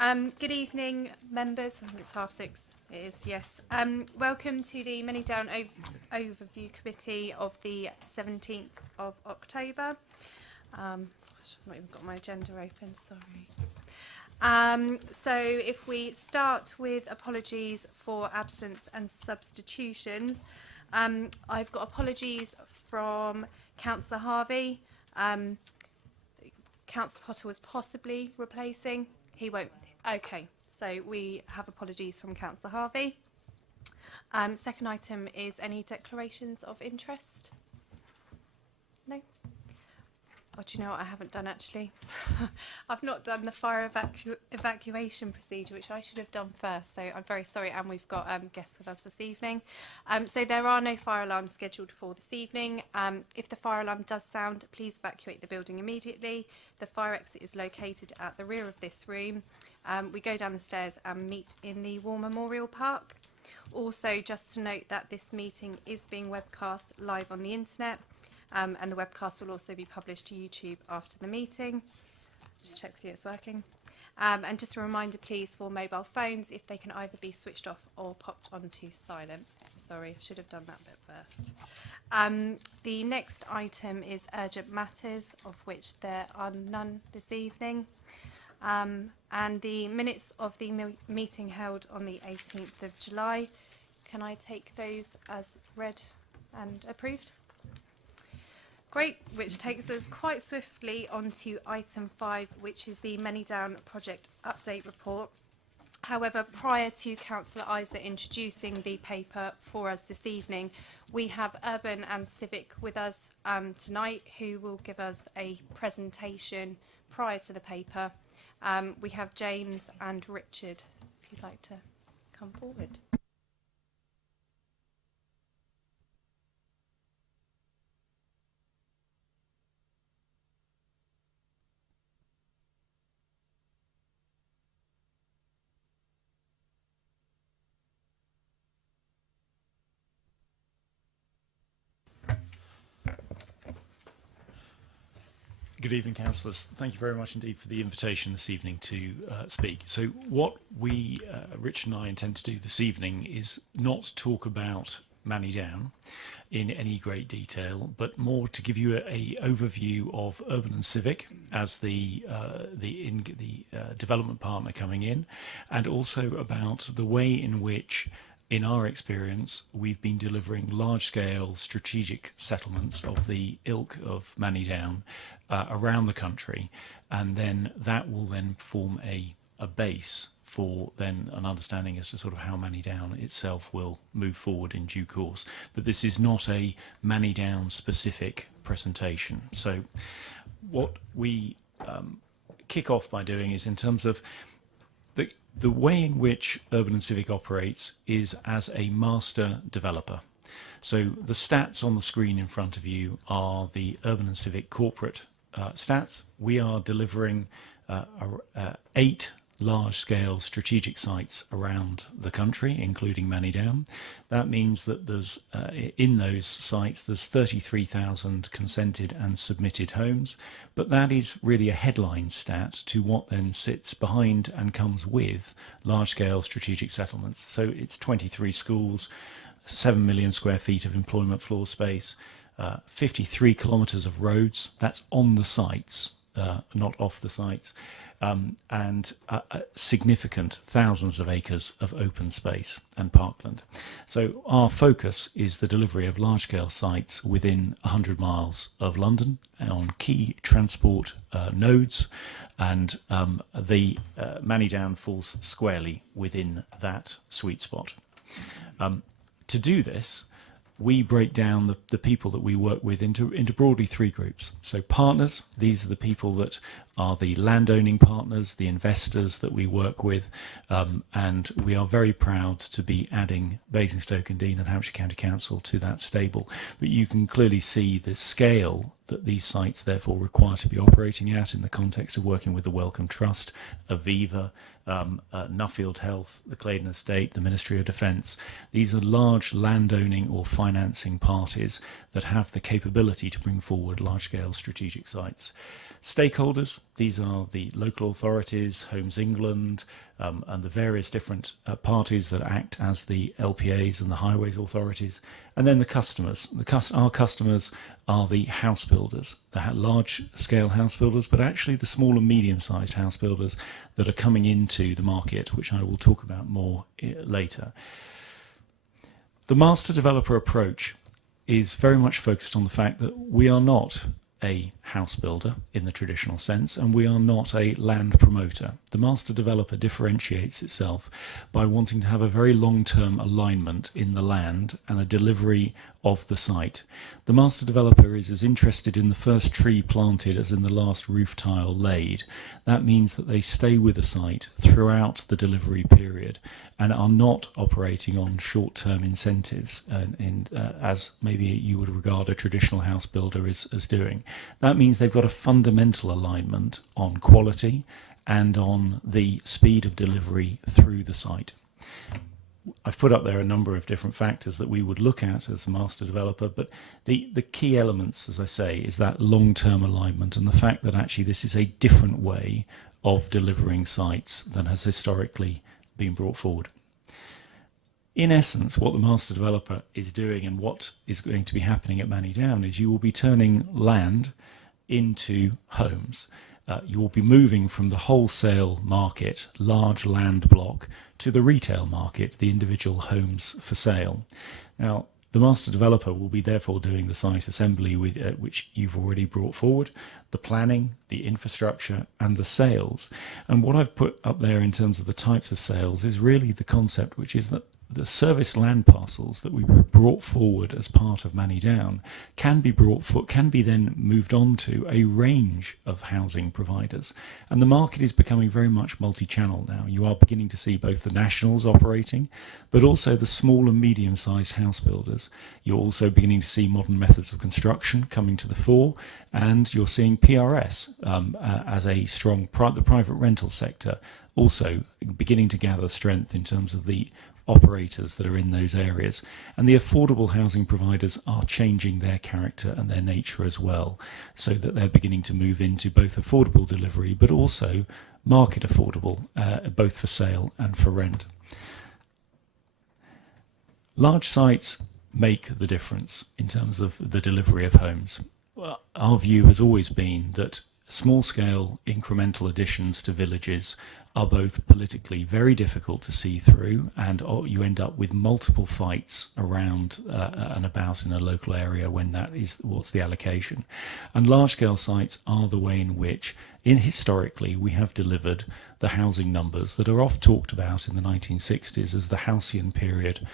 Good evening, members. I think it's 6:30. It is, yes. Welcome to the Manydown Overview Committee of the 17th of October. I've not even got my agenda open, sorry. So if we start with apologies for absence and substitutions, I've got apologies from Councillor Harvey. Councillor Potter was possibly replacing. He won't. Okay, so we have apologies from Councillor Harvey. Second item is any declarations of interest? No? Oh, do you know what I haven't done actually? I've not done the fire evacuation procedure, which I should have done first, so I'm very sorry, and we've got guests with us this evening. So there are no fire alarms scheduled for this evening. If the fire alarm does sound, please evacuate the building immediately. The fire exit is located at the rear of this room. We go down the stairs and meet in the War Memorial Park. Also, just to note that this meeting is being webcast live on the internet. And the webcast will also be published to YouTube after the meeting. Just check with you it's working. And just a reminder, please, for mobile phones, if they can either be switched off or popped onto silent. Sorry, I should have done that bit first. The next item is urgent matters, of which there are none this evening. And the minutes of the meeting held on the 18th of July. Can I take those as read and approved? Great, which takes us quite swiftly on to item 5, which is the Manydown project update report. However, prior to Councillor Isler introducing the paper for us this evening, we have Urban and Civic with us tonight, who will give us a presentation prior to the paper. We have James and Richard, if you'd like to come forward. Good evening, councillors. Thank you very much indeed for the invitation this evening to speak. So what we, Rich and I, intend to do this evening is not talk about Manydown in any great detail, but more to give you a overview of Urban and Civic as the development partner coming in, and also about the way in which, in our experience, we've been delivering large-scale strategic settlements of the ilk of Manydown around the country, and then that will then form a base for then an understanding as to sort of how Manydown itself will move forward in due course. But this is not a Manydown specific presentation. So what we kick off by doing is, in terms of the way in which Urban and Civic operates, is as a master developer. So the stats on the screen in front of you are the Urban and Civic corporate stats. We are delivering 8 large-scale strategic sites around the country, including Manydown. That means that there's in those sites there's 33,000 consented and submitted homes, but that is really a headline stat to what then sits behind and comes with large-scale strategic settlements. So it's 23 schools, 7 million square feet of employment floor space, 53 kilometres of roads. That's on the sites, not off the sites. And significant thousands of acres of open space and parkland. So our focus is the delivery of large-scale sites within 100 miles of London and on key transport nodes, and the Manydown falls squarely within that sweet spot. To do this, we break down the people that we work with into broadly 3 groups. So partners, these are the people that are the landowning partners, the investors that we work with, and we are very proud to be adding Basingstoke and Deane and Hampshire County Council to that stable. But you can clearly see the scale that these sites therefore require to be operating at in the context of working with the Wellcome Trust, Aviva, Nuffield Health, the Claydon Estate, the Ministry of Defence. These are large landowning or financing parties that have the capability to bring forward large-scale strategic sites. Stakeholders, These are the local authorities, Homes England, and the various different parties that act as the LPAs and the highways authorities, and then the customers. Our customers are the house builders, the large-scale house builders, but actually the small and medium-sized house builders that are coming into the market, which I will talk about more later. The master developer approach is very much focused on the fact that we are not a house builder in the traditional sense, and we are not a land promoter. The master developer differentiates itself by wanting to have a very long-term alignment in the land and a delivery of the site. The master developer is as interested in the first tree planted as in the last roof tile laid. That means that they stay with the site throughout the delivery period and are not operating on short-term incentives as maybe you would regard a traditional house builder as doing. That means they've got a fundamental alignment on quality and on the speed of delivery through the site. I've put up there a number of different factors that we would look at as a master developer, but the key elements, as I say, is that long-term alignment and the fact that actually this is a different way of delivering sites than has historically been brought forward. In essence, what the master developer is doing and what is going to be happening at Manydown is you will be turning land into homes. You will be moving from the wholesale market, large land block, to the retail market, the individual homes for sale. Now, the master developer will be therefore doing the site assembly which you've already brought forward, the planning, the infrastructure, and the sales. And what I've put up there in terms of the types of sales is really the concept, which is that the service land parcels that we brought forward as part of Manydown can be then moved on to a range of housing providers. And the market is becoming very much multi-channel now. You are beginning to see both the nationals operating, but also the small and medium-sized house builders. You're also beginning to see modern methods of construction coming to the fore, and you're seeing PRS as a strong, the private rental sector also beginning to gather strength in terms of the operators that are in those areas, and the affordable housing providers are changing their character and their nature as well, so that they're beginning to move into both affordable delivery but also market affordable, both for sale and for rent. Large sites make the difference in terms of the delivery of homes. Well, our view has always been that small-scale incremental additions to villages are both politically very difficult to see through, and you end up with multiple fights around and about in a local area when that is what's the allocation. And large-scale sites are the way in which, historically, we have delivered the housing numbers that are oft talked about in the 1960s as the halcyon period,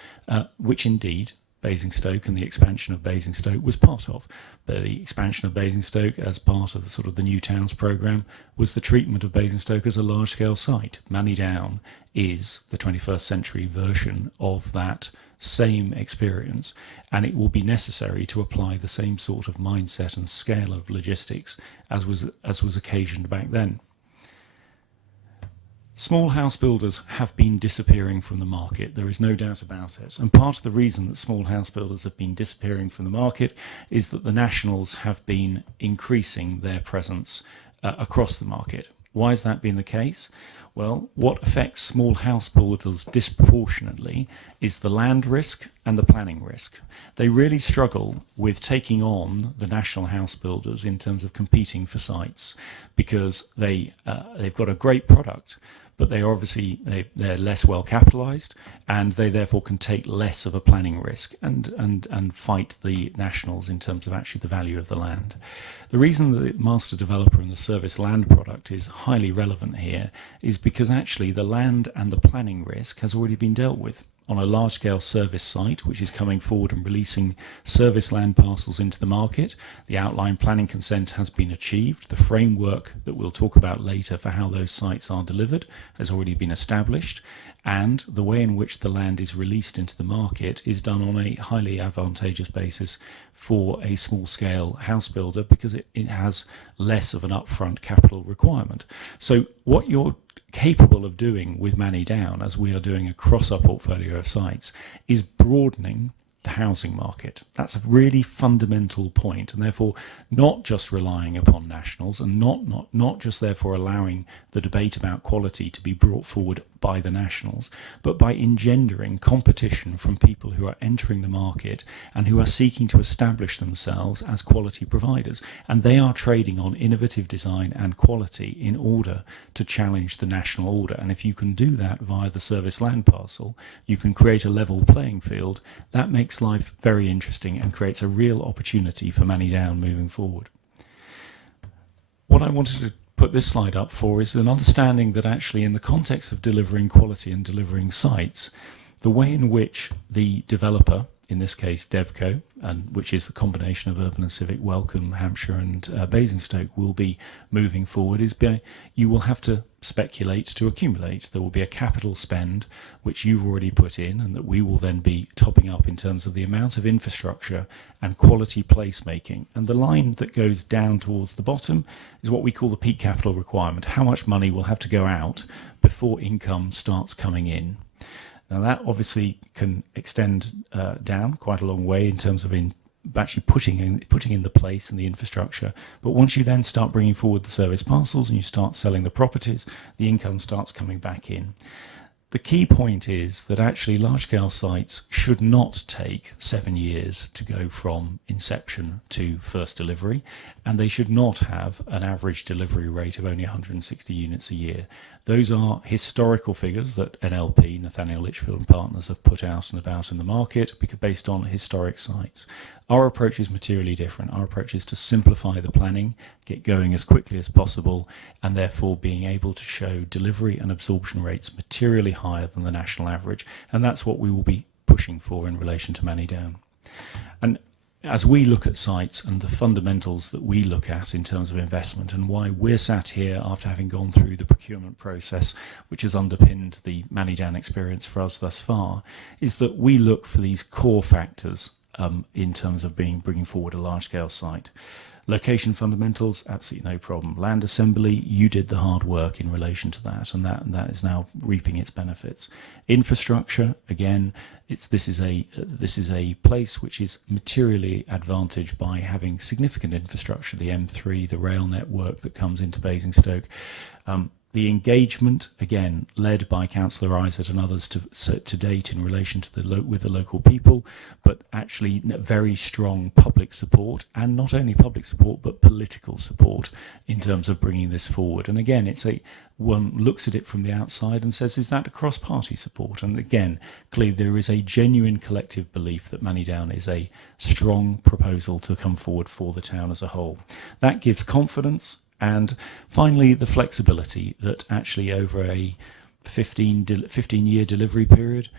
which indeed Basingstoke and the expansion of Basingstoke was part of. But the expansion of Basingstoke as part of sort of the New Towns programme was the treatment of Basingstoke as a large-scale site. Manydown is the 21st century version of that same experience, and it will be necessary to apply the same sort of mindset and scale of logistics as was occasioned back then. Small house builders have been disappearing from the market, there is no doubt about it. And part of the reason that small house builders have been disappearing from the market is that the nationals have been increasing their presence across the market. Why has that been the case? Well, what affects small house builders disproportionately is the land risk and the planning risk. They really struggle with taking on the national house builders in terms of competing for sites because they've got a great product, but they're less well capitalized, and they therefore can take less of a planning risk and fight the nationals in terms of actually the value of the land. The reason that the master developer and the service land product is highly relevant here is because actually the land and the planning risk has already been dealt with. On a large-scale service site, which is coming forward and releasing service land parcels into the market, the outline planning consent has been achieved. The framework that we'll talk about later for how those sites are delivered has already been established, and the way in which the land is released into the market is done on a highly advantageous basis for a small-scale house builder because it has less of an upfront capital requirement. So what you're capable of doing with Manydown, as we are doing across our portfolio of sites, is broadening the housing market. That's a really fundamental point, and therefore not just relying upon nationals, and not just therefore allowing the debate about quality to be brought forward by the nationals, but by engendering competition from people who are entering the market and who are seeking to establish themselves as quality providers. And they are trading on innovative design and quality in order to challenge the national order. And if you can do that via the service land parcel, you can create a level playing field. That makes life very interesting and creates a real opportunity for Manydown moving forward. What I wanted to put this slide up for is an understanding that actually in the context of delivering quality and delivering sites, the way in which the developer, in this case Devco, and which is the combination of Urban and Civic, Welcome, Hampshire and Basingstoke, will be moving forward is you will have to speculate to accumulate. There will be a capital spend which you've already put in and that we will then be topping up in terms of the amount of infrastructure and quality placemaking. And the line that goes down towards the bottom is what we call the peak capital requirement, how much money will have to go out before income starts coming in. Now that obviously can extend down quite a long way in terms of actually putting in the place and the infrastructure. But once you then start bringing forward the service parcels and you start selling the properties, the income starts coming back in. The key point is that actually large-scale sites should not take 7 years to go from inception to first delivery, and they should not have an average delivery rate of only 160 units a year. Those are historical figures that NLP, Nathaniel Litchfield and Partners, have put out and about in the market based on historic sites. Our approach is materially different. Our approach is to simplify the planning, get going as quickly as possible, and therefore being able to show delivery and absorption rates materially higher than the national average. And that's what we will be pushing for in relation to Manydown. And as we look at sites and the fundamentals that we look at in terms of investment, and why we're sat here after having gone through the procurement process, which has underpinned the Manydown experience for us thus far, is that we look for these core factors in terms of bringing forward a large-scale site. Location fundamentals, absolutely no problem. Land assembly, you did the hard work in relation to that, and that is now reaping its benefits. Infrastructure, again, this is a place which is materially advantaged by having significant infrastructure, the M3, the rail network that comes into Basingstoke. The engagement, again, led by Councillor Isaac and others to date in relation to with the local people, but actually very strong public support, and not only public support, but political support in terms of bringing this forward. And again, one looks at it from the outside and says, is that a cross-party support? And again, clearly there is a genuine collective belief that Manydown is a strong proposal to come forward for the town as a whole. That gives confidence. And finally, the flexibility that actually over a 15-year delivery period,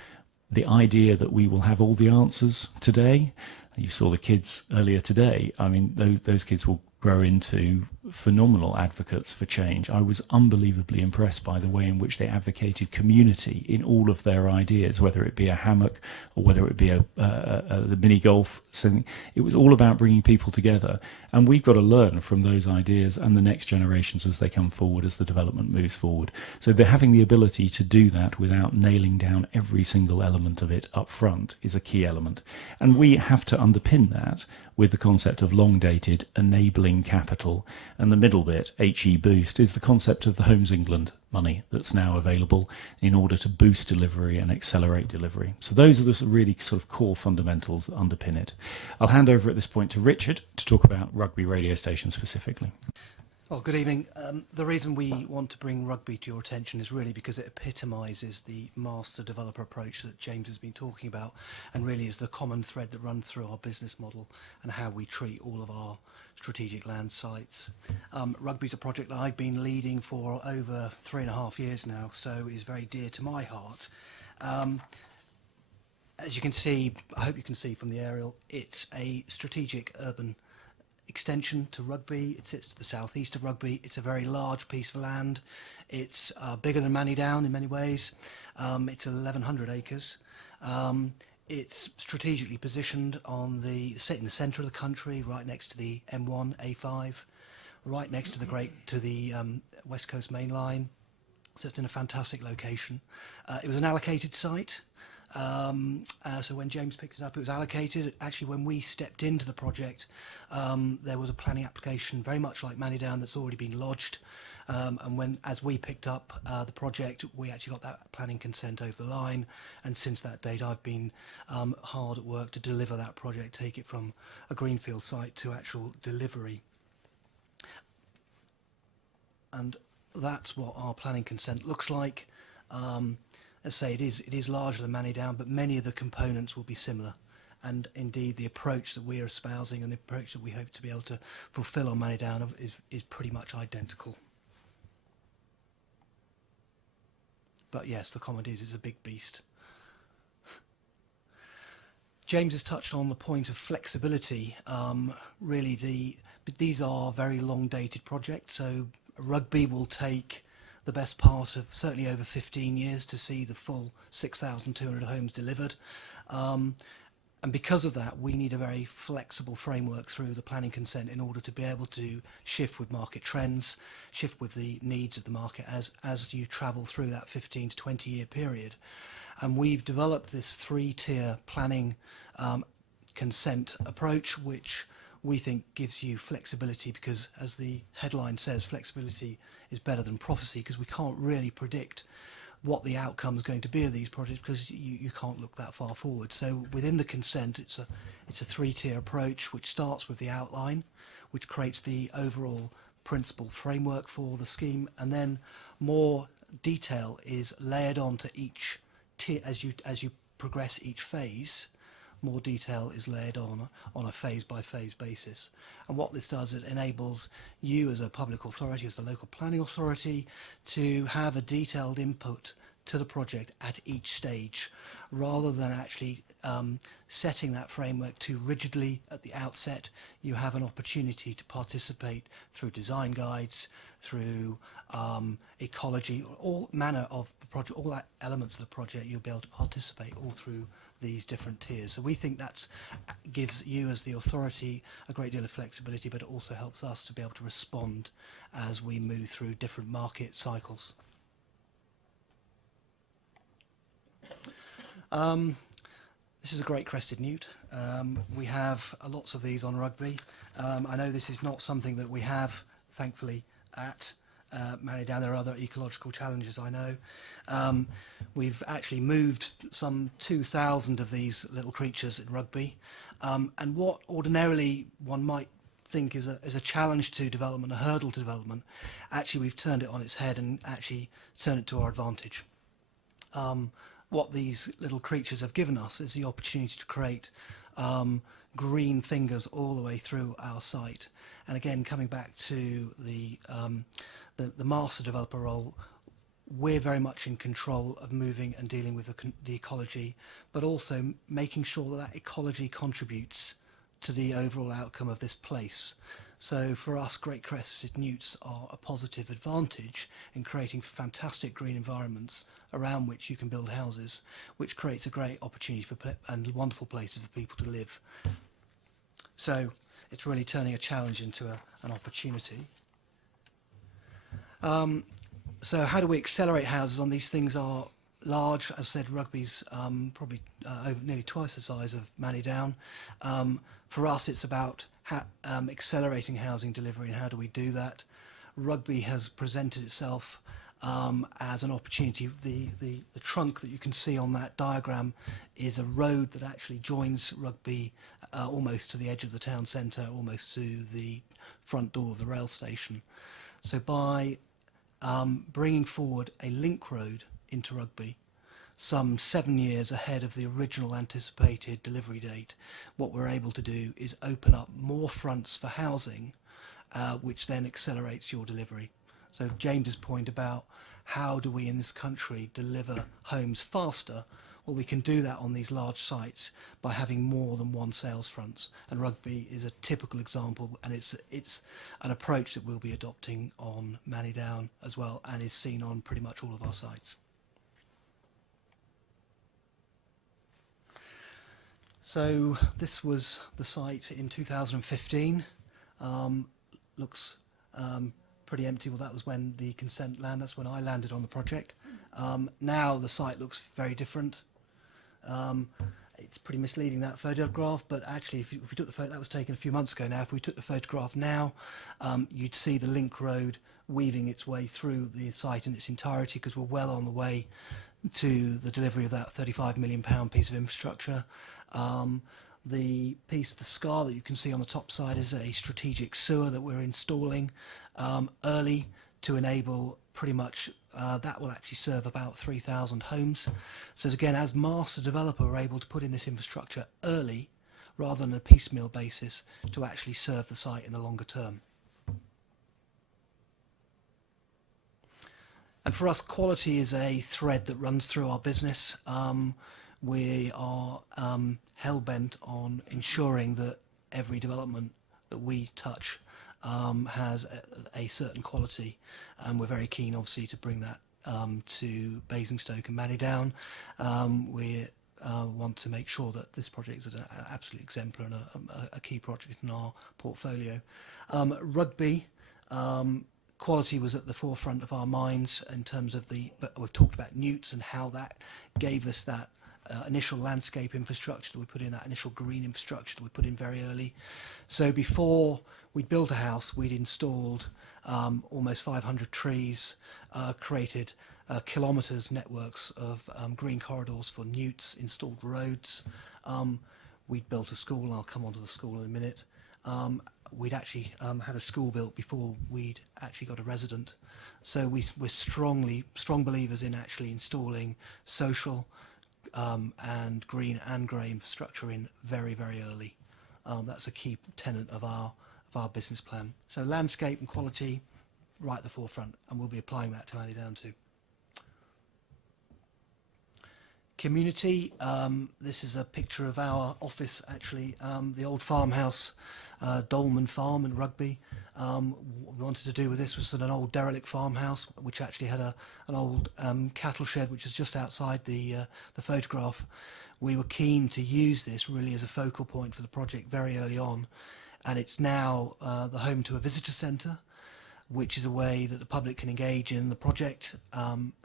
the idea that we will have all the answers today. You saw the kids earlier today. I mean, those kids will grow into phenomenal advocates for change. I was unbelievably impressed by the way in which they advocated community in all of their ideas, whether it be a hammock or whether it be the mini golf. So it was all about bringing people together, and we've got to learn from those ideas and the next generations as they come forward, as the development moves forward. So they're having the ability to do that without nailing down every single element of it up front is a key element, and we have to underpin that with the concept of long-dated enabling capital. And the middle bit, HE Boost, is the concept of the Homes England money that's now available in order to boost delivery and accelerate delivery. So those are the really sort of core fundamentals that underpin it. I'll hand over at this point to Richard to talk about Rugby radio station specifically. Well, good evening. The reason we want to bring Rugby to your attention is really because it epitomises the master developer approach that James has been talking about, and really is the common thread that runs through our business model and how we treat all of our strategic land sites. Rugby's a project that I've been leading for over 3.5 years now, so is very dear to my heart. As you can see, I hope you can see from the aerial, it's a strategic urban extension to Rugby. It sits to the southeast of Rugby. It's a very large piece of land. It's bigger than Manydown in many ways. It's 1,100 acres. It's strategically positioned sit in the centre of the country, right next to the M1, A5, right next to the West Coast Main Line. So it's in a fantastic location. It was an allocated site. So when James picked it up, it was allocated. Actually, when we stepped into the project, there was a planning application very much like Manydown that's already been lodged. And as we picked up the project, we actually got that planning consent over the line. And since that date, I've been hard at work to deliver that project, take it from a greenfield site to actual delivery. And that's what our planning consent looks like. As I say, it is larger than Manydown, but many of the components will be similar. And indeed, the approach that we are espousing and the approach that we hope to be able to fulfil on Manydown is pretty much identical. But yes, the comment is, it's a big beast. James has touched on the point of flexibility. Really, these are very long-dated projects, so Rugby will take the best part of certainly over 15 years to see the full 6,200 homes delivered. And because of that, we need a very flexible framework through the planning consent in order to be able to shift with market trends, shift with the needs of the market as you travel through that 15 to 20 year period. And we've developed this 3-tier planning consent approach, which we think gives you flexibility because, as the headline says, flexibility is better than prophecy, because we can't really predict what the outcome is going to be of these projects because you can't look that far forward. So within the consent, it's a 3-tier approach which starts with the outline, which creates the overall principal framework for the scheme, and then more detail is layered onto each tier as you progress each phase. More detail is layered on a phase-by-phase basis. And what this does, it enables you as a public authority, as the local planning authority, to have a detailed input to the project at each stage, rather than actually setting that framework too rigidly at the outset. You have an opportunity to participate through design guides, through ecology, all manner of the project, all elements of the project. You'll be able to participate all through these different tiers. So we think that gives you as the authority a great deal of flexibility, but it also helps us to be able to respond as we move through different market cycles. This is a great crested newt. We have lots of these on Rugby. I know this is not something that we have, thankfully, at Manydown. There are other ecological challenges, I know. We've actually moved some 2,000 of these little creatures in Rugby. And what ordinarily one might think is a challenge to development, a hurdle to development, actually we've turned it on its head and actually turned it to our advantage. What these little creatures have given us is the opportunity to create green fingers all the way through our site. And again, coming back to the master developer role, we're very much in control of moving and dealing with the ecology, but also making sure that ecology contributes to the overall outcome of this place. So for us, great crested newts are a positive advantage in creating fantastic green environments around which you can build houses, which creates a great opportunity and wonderful places for people to live. So it's really turning a challenge into an opportunity. So how do we accelerate houses on these things? Are large, as I said, Rugby's probably nearly twice the size of Manydown. For us, it's about accelerating housing delivery, and how do we do that? Rugby has presented itself as an opportunity. The trunk that you can see on that diagram is a road that actually joins Rugby almost to the edge of the town centre, almost to the front door of the rail station. So by bringing forward a link road into Rugby, some 7 years ahead of the original anticipated delivery date, what we're able to do is open up more fronts for housing, which then accelerates your delivery. So James's point about how do we in this country deliver homes faster, well, we can do that on these large sites by having more than one sales front. And Rugby is a typical example, and it's an approach that we'll be adopting on Manydown as well, and is seen on pretty much all of our sites. So this was the site in 2015. Looks pretty empty. Well, that was when the consent landed. That's when I landed on the project. Now the site looks very different. It's pretty misleading, that photograph, but actually if we took the photo, that was taken a few months ago now, if we took the photograph now, you'd see the link road weaving its way through the site in its entirety, because we're well on the way to the delivery of that £35 million piece of infrastructure. The scar that you can see on the top side is a strategic sewer that we're installing early to enable pretty much that will actually serve about 3,000 homes. So again, as master developer, we're able to put in this infrastructure early rather than a piecemeal basis to actually serve the site in the longer term. And for us, quality is a thread that runs through our business. We are hell-bent on ensuring that every development that we touch has a certain quality, and we're very keen obviously to bring that to Basingstoke and Manydown. We want to make sure that this project is an absolute exemplar and a key project in our portfolio. Rugby, quality was at the forefront of our minds in terms of but we've talked about newts and how that gave us that initial landscape infrastructure that we put in, that initial green infrastructure that we put in very early. So before we built a house, we'd installed almost 500 trees, created kilometres networks of green corridors for newts, installed roads. We'd built a school, and I'll come on to the school in a minute. We'd actually had a school built before we'd actually got a resident. So we're strong believers in actually installing social and green and grey infrastructure in very, very early. That's a key tenet of our business plan. So landscape and quality right at the forefront, and we'll be applying that to Manydown too. Community, this is a picture of our office actually, the old farmhouse, Dolman Farm in Rugby. What we wanted to do with this was an old derelict farmhouse which actually had an old cattle shed which is just outside the photograph. We were keen to use this really as a focal point for the project very early on, and it's now the home to a visitor centre, which is a way that the public can engage in the project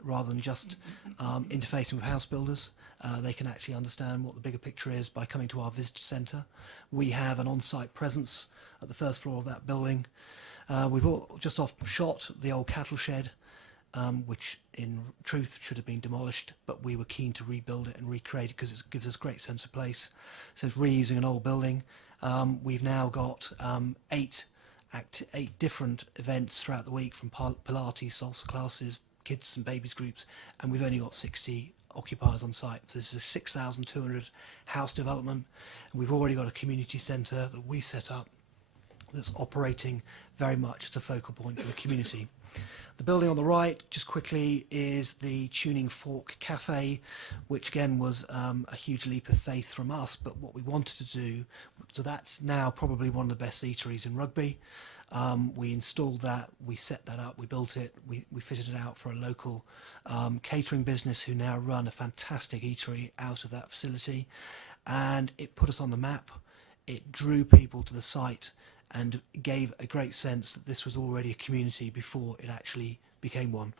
rather than just interfacing with house builders. They can actually understand what the bigger picture is by coming to our visitor centre. We have an on-site presence at the first floor of that building. We've just shot the old cattle shed, which in truth should have been demolished, but we were keen to rebuild it and recreate it because it gives us a great sense of place. So it's reusing an old building. We've now got 8 different events throughout the week, from Pilates, salsa classes, kids and babies groups, and we've only got 60 occupiers on site. So this is a 6,200 house development. We've already got a community centre that we set up that's operating very much as a focal point for the community. The building on the right, just quickly, is the Tuning Fork Cafe, which again was a huge leap of faith from us, but what we wanted to do, so that's now probably one of the best eateries in Rugby. We installed that, we set that up, we built it, we fitted it out for a local catering business who now run a fantastic eatery out of that facility, and it put us on the map. It drew people to the site and gave a great sense that this was already a community before it actually became one.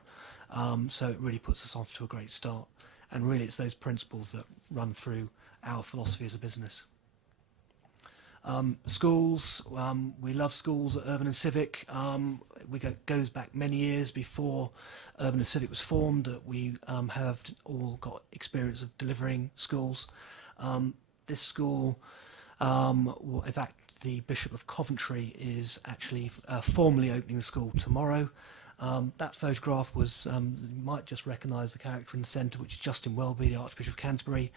So it really puts us off to a great start, and really it's those principles that run through our philosophy as a business. Schools, we love schools at Urban and Civic. Goes back many years before Urban and Civic was formed, that we have all got experience of delivering schools. This school, in fact, the Bishop of Coventry is actually formally opening the school tomorrow. That photograph was, you might just recognise the character in the centre, which is Justin Welby, the Archbishop of Canterbury,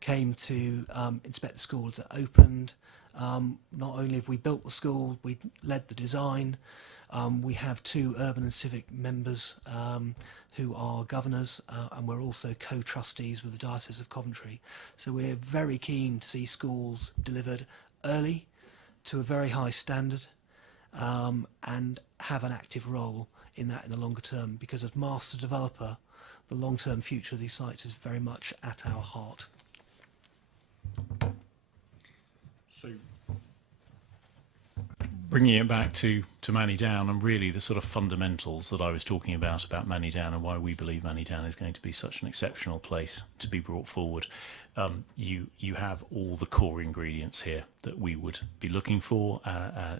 came to inspect the school as it opened. Not only have we built the school, we led the design. We have 2 Urban and Civic members who are governors, and we're also co-trustees with the Diocese of Coventry. So we're very keen to see schools delivered early to a very high standard, and have an active role in that in the longer term, because as master developer, the long-term future of these sites is very much at our heart. So bringing it back to Manydown and really the sort of fundamentals that I was talking about Manydown and why we believe Manydown is going to be such an exceptional place to be brought forward. You have all the core ingredients here that we would be looking for.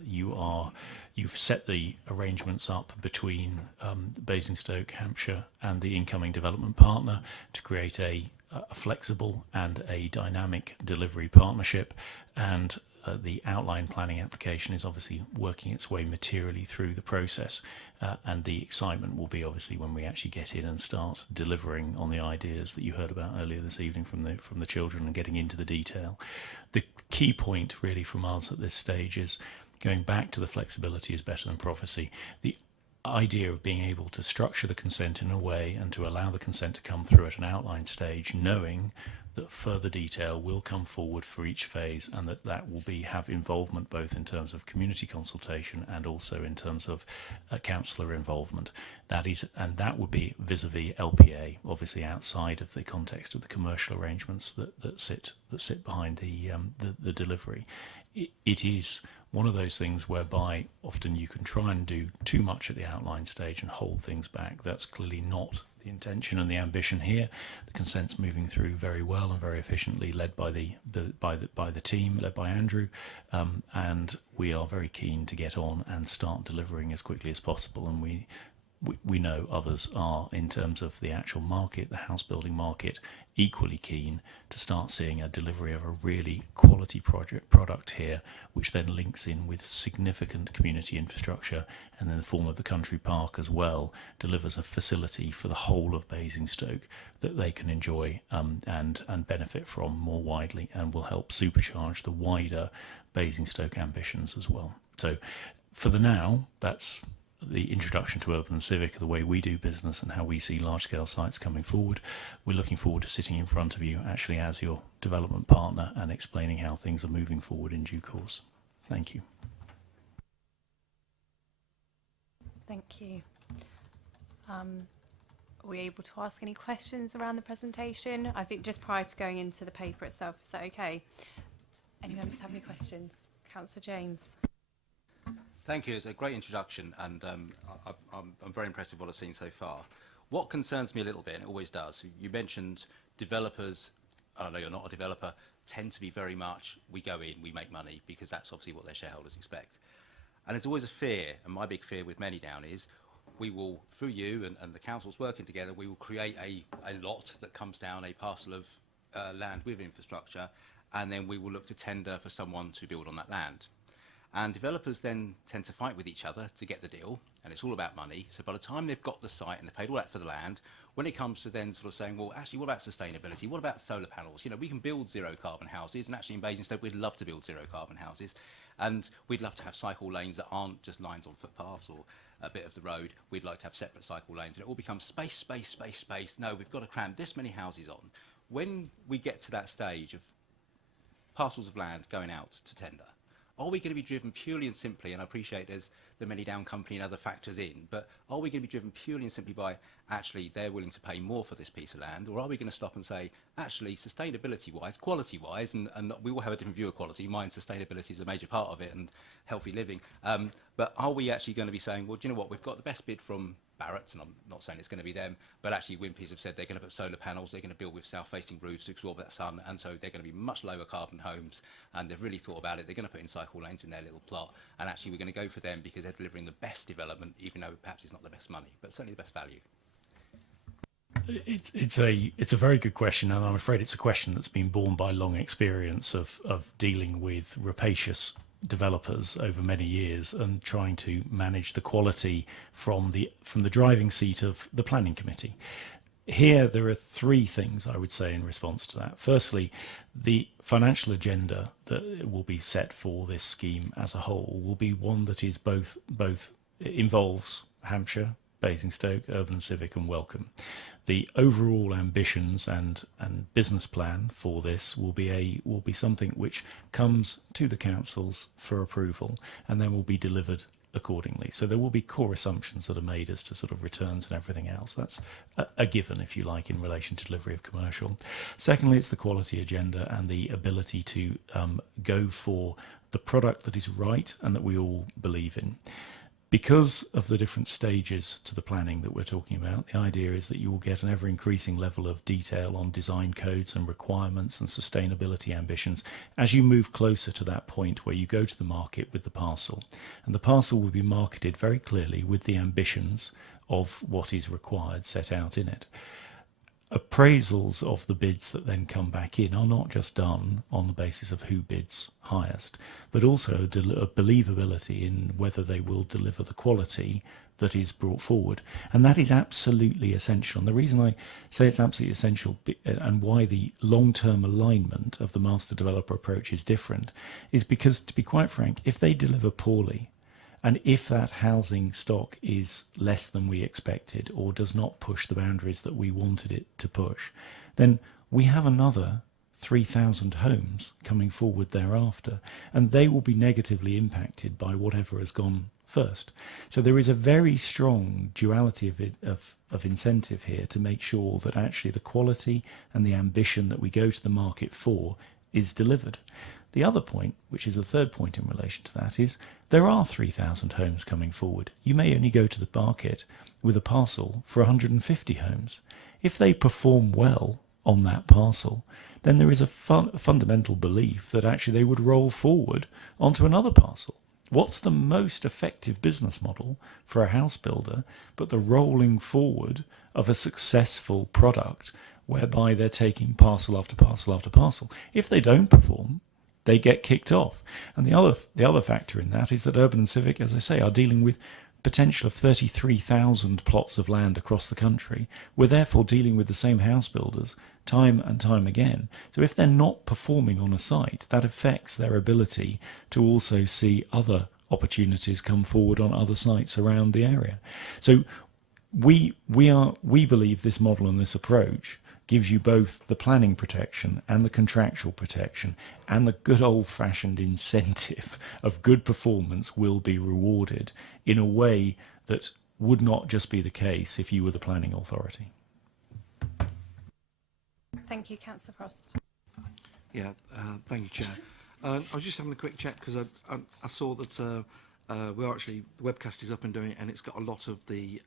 You've set the arrangements up between Basingstoke, Hampshire, and the incoming development partner to create a flexible and a dynamic delivery partnership, and the outline planning application is obviously working its way materially through the process, and the excitement will be obviously when we actually get in and start delivering on the ideas that you heard about earlier this evening from the children and getting into the detail. The key point really from us at this stage is going back to the flexibility is better than prophecy. The idea of being able to structure the consent in a way and to allow the consent to come through at an outline stage, knowing that further detail will come forward for each phase, and that will have involvement both in terms of community consultation and also in terms of councillor involvement. That would be vis-a-vis LPA, obviously outside of the context of the commercial arrangements that sit behind the delivery. It is one of those things whereby often you can try and do too much at the outline stage and hold things back. That's clearly not the intention and the ambition here. The consent's moving through very well and very efficiently, led by the team, led by Andrew, and we are very keen to get on and start delivering as quickly as possible. And we know others are, in terms of the actual market, the house building market, equally keen to start seeing a delivery of a really quality product here, which then links in with significant community infrastructure, and in the form of the country park as well, delivers a facility for the whole of Basingstoke that they can enjoy and benefit from more widely, and will help supercharge the wider Basingstoke ambitions as well. So for the now, that's the introduction to urban and civic, the way we do business and how we see large-scale sites coming forward. We're looking forward to sitting in front of you actually as your development partner and explaining how things are moving forward in due course. Thank you. Thank you. Are we able to ask any questions around the presentation? I think just prior to going into the paper itself, is that okay? Any members have any questions? Councillor James. Thank you. It's a great introduction, and I'm very impressed with what I've seen so far. What concerns me a little bit, and it always does, you mentioned developers, I know you're not a developer, tend to be very much, we go in, we make money, because that's obviously what their shareholders expect. And there's always a fear, and my big fear with Manydown is, we will, through you and the councils working together, we will create a lot that comes down, a parcel of land with infrastructure, and then we will look to tender for someone to build on that land. And developers then tend to fight with each other to get the deal, and it's all about money. So by the time they've got the site and they've paid all that for the land, when it comes to then sort of saying, well, actually, what about sustainability? What about solar panels? You know, we can build zero carbon houses, and actually in Basingstoke, we'd love to build zero carbon houses. And we'd love to have cycle lanes that aren't just lines on footpaths or a bit of the road. We'd like to have separate cycle lanes, and it all becomes space, space, space, space. No, we've got to cram this many houses on. When we get to that stage of parcels of land going out to tender, are we going to be driven purely and simply, and I appreciate there's the Manydown company and other factors in, but are we going to be driven purely and simply by actually they're willing to pay more for this piece of land, or are we going to stop and say, actually, sustainability-wise, quality-wise, and we all have a different view of quality, mine sustainability is a major part of it, and healthy living, but are we actually going to be saying, well, do you know what, we've got the best bid from Barrett's, and I'm not saying it's going to be them, but actually Wimpy's have said they're going to put solar panels, they're going to build with south-facing roofs to absorb that sun, and so they're going to be much lower carbon homes, and they've really thought about it. They're going to put in cycle lanes in their little plot, and actually we're going to go for them because they're delivering the best development, even though perhaps it's not the best money, but certainly the best value. It's a very good question, and I'm afraid it's a question that's been borne by long experience of dealing with rapacious developers over many years and trying to manage the quality from the driving seat of the planning committee. Here there are three things I would say in response to that. Firstly, the financial agenda that will be set for this scheme as a whole will be one that is both involves Hampshire, Basingstoke, urban and civic, and Welcome. The overall ambitions and business plan for this will be something which comes to the councils for approval and then will be delivered accordingly. So there will be core assumptions that are made as to sort of returns and everything else. That's a given, if you like, in relation to delivery of commercial. Secondly, it's the quality agenda and the ability to go for the product that is right and that we all believe in. Because of the different stages to the planning that we're talking about, the idea is that you will get an ever increasing level of detail on design codes and requirements and sustainability ambitions as you move closer to that point where you go to the market with the parcel. And the parcel will be marketed very clearly with the ambitions of what is required set out in it. Appraisals of the bids that then come back in are not just done on the basis of who bids highest, but also a believability in whether they will deliver the quality that is brought forward. And that is absolutely essential. And the reason I say it's absolutely essential and why the long-term alignment of the master developer approach is different is because, to be quite frank, if they deliver poorly, and if that housing stock is less than we expected or does not push the boundaries that we wanted it to push, then we have another 3,000 homes coming forward thereafter, and they will be negatively impacted by whatever has gone first. So there is a very strong duality of incentive here to make sure that actually the quality and the ambition that we go to the market for is delivered. The other point, which is the third point in relation to that, is there are 3,000 homes coming forward. You may only go to the market with a parcel for 150 homes. If they perform well on that parcel, then there is a fundamental belief that actually they would roll forward onto another parcel. What's the most effective business model for a house builder but the rolling forward of a successful product whereby they're taking parcel after parcel after parcel? If they don't perform, they get kicked off. And the other factor in that is that Urban and Civic, as I say, are dealing with potential of 33,000 plots of land across the country. We're therefore dealing with the same house builders time and time again. So if they're not performing on a site, that affects their ability to also see other opportunities come forward on other sites around the area. So we believe this model and this approach gives you both the planning protection and the contractual protection, and the good old-fashioned incentive of good performance will be rewarded in a way that would not just be the case if you were the planning authority. Thank you, Councillor Frost. Yeah, thank you, Chair. I was just having a quick check because I saw that the webcast is up and doing it, and it's got a lot of the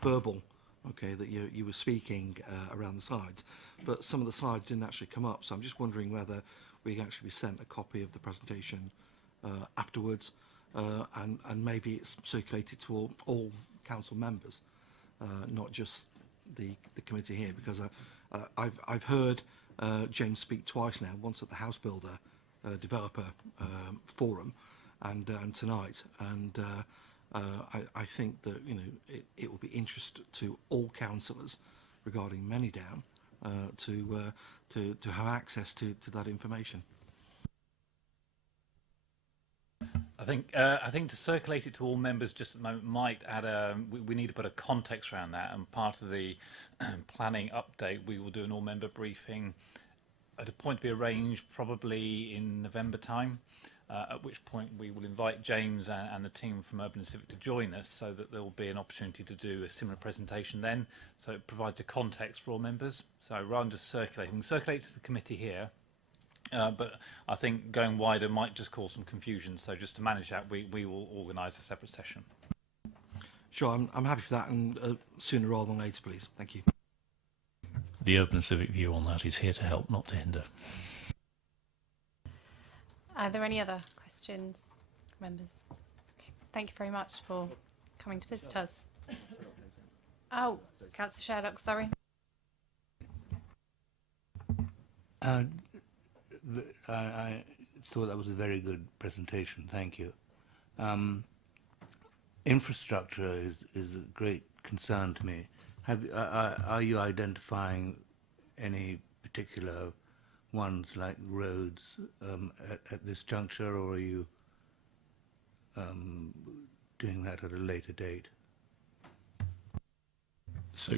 verbal, okay, that you were speaking around the slides, but some of the slides didn't actually come up. So I'm just wondering whether we can actually be sent a copy of the presentation afterwards, and maybe it's circulated to all council members, not just the committee here, because I've heard James speak twice now, once at the house builder developer forum and tonight, and I think that it will be interest to all councillors regarding Manydown to have access to that information. I think to circulate it to all members just at the moment might add we need to put a context around that, and part of the planning update we will do an all member briefing at a point to be arranged probably in November time. At which point we will invite James and the team from Urban and Civic to join us, so that there will be an opportunity to do a similar presentation then. So it provides a context for all members. So rather than just circulating, we can circulate to the committee here, but I think going wider might just cause some confusion. So just to manage that, we will organise a separate session. Sure, I'm happy for that, and sooner rather than later, please. Thank you. The Urban and Civic view on that is here to help, not to hinder. Are there any other questions, members? Okay. Thank you very much for coming to visit us. Oh, Councillor Sherlock, sorry. I thought that was a very good presentation. Thank you. Infrastructure is a great concern to me. Are you identifying any particular ones like roads at this juncture, or are you doing that at a later date? So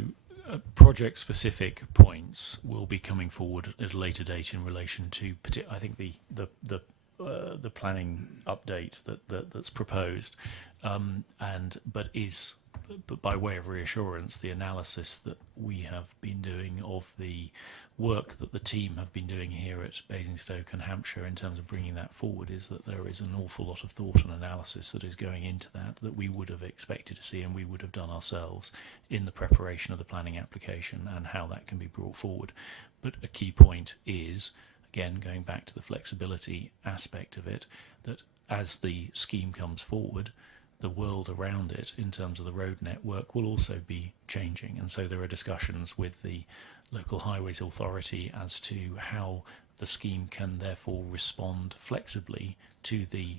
project-specific points will be coming forward at a later date in relation to, I think, the the planning update that's proposed, but by way of reassurance, the analysis that we have been doing of the work that the team have been doing here at Basingstoke and Hampshire in terms of bringing that forward is that there is an awful lot of thought and analysis that is going into that we would have expected to see and we would have done ourselves in the preparation of the planning application and how that can be brought forward. But a key point is, again, going back to the flexibility aspect of it, that as the scheme comes forward, the world around it in terms of the road network will also be changing. And so there are discussions with the local highways authority as to how the scheme can therefore respond flexibly to the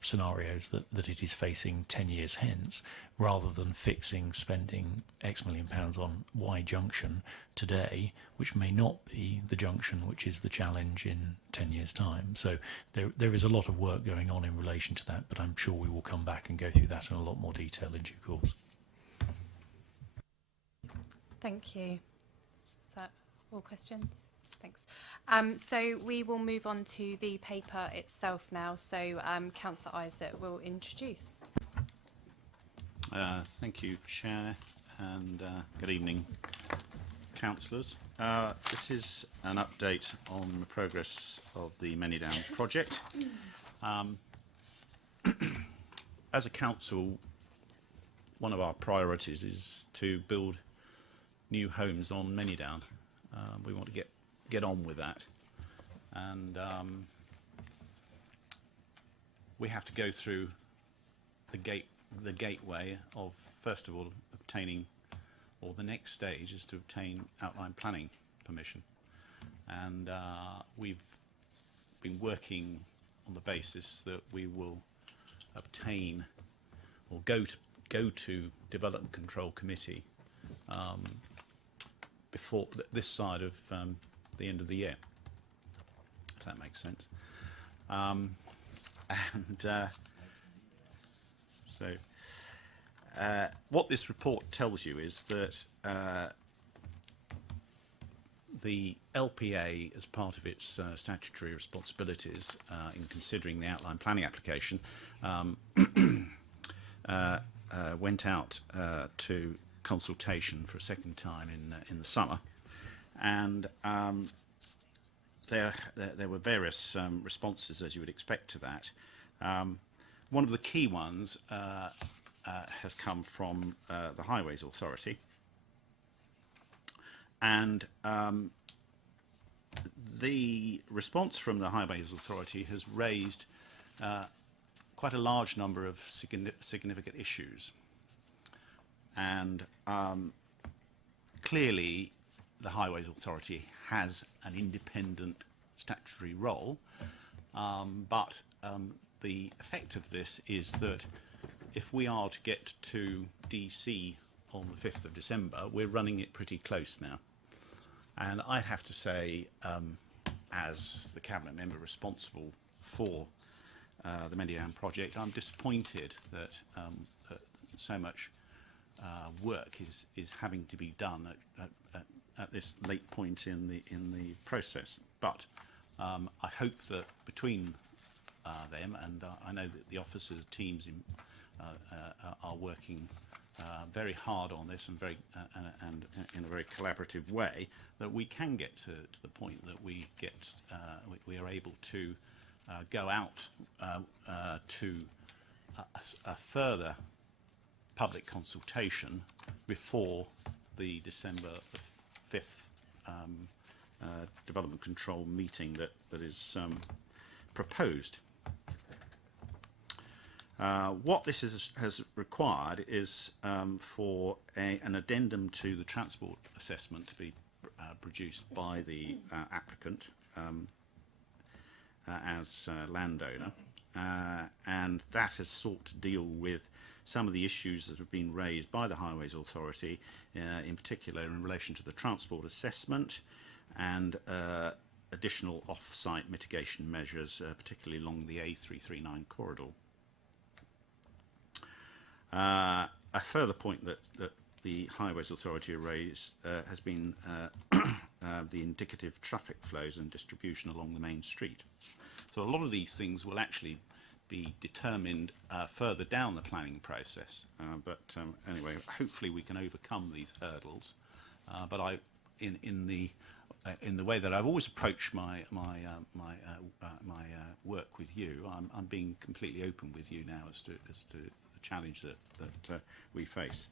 scenarios that it is facing 10 years hence, rather than spending X million pounds on Y junction today, which may not be the junction which is the challenge in 10 years' time. So there is a lot of work going on in relation to that, but I'm sure we will come back and go through that in a lot more detail in due course. Thank you. Is that all questions? Thanks. So we will move on to the paper itself now. So Councillor Isaac will introduce. Thank you, Chair, and good evening, councillors. This is an update on the progress of the Manydown project. As a council, one of our priorities is to build new homes on Manydown. We want to get on with that, and we have to go through the gateway of, first of all, obtaining, or the next stage is to obtain outline planning permission, and we've been working on the basis that we will obtain or go to Development Control Committee before this side of the end of the year, if that makes sense. What this report tells you is that the LPA, as part of its statutory responsibilities in considering the outline planning application, went out to consultation for a second time in the summer, and there were various responses, as you would expect, to that. One of the key ones has come from the Highways Authority, and the response from the Highways Authority has raised quite a large number of significant issues, and clearly the Highways Authority has an independent statutory role, but the effect of this is that if we are to get to DC on the 5th of December, we're running it pretty close now. And I have to say, as the Cabinet member responsible for the Manydown project, I'm disappointed that, that so much work is having to be done at this late point in the process. But I hope that between them, and I know that the officers' teams are working very hard on this and and in a very collaborative way, that we can get to the point that we are able to go out to a further public consultation before the December 5th development control meeting that is proposed. What this has required is for an addendum to the transport assessment to be produced by the applicant as landowner, and that has sought to deal with some of the issues that have been raised by the Highways Authority, in particular in relation to the transport assessment and additional off-site mitigation measures, particularly along the A339 corridor. A further point that the Highways Authority raised has been the indicative traffic flows and distribution along the main street. So a lot of these things will actually be determined further down the planning process. But anyway, hopefully we can overcome these hurdles. But in the way that I've always approached my work with you, I'm being completely open with you now as to the challenge that we face.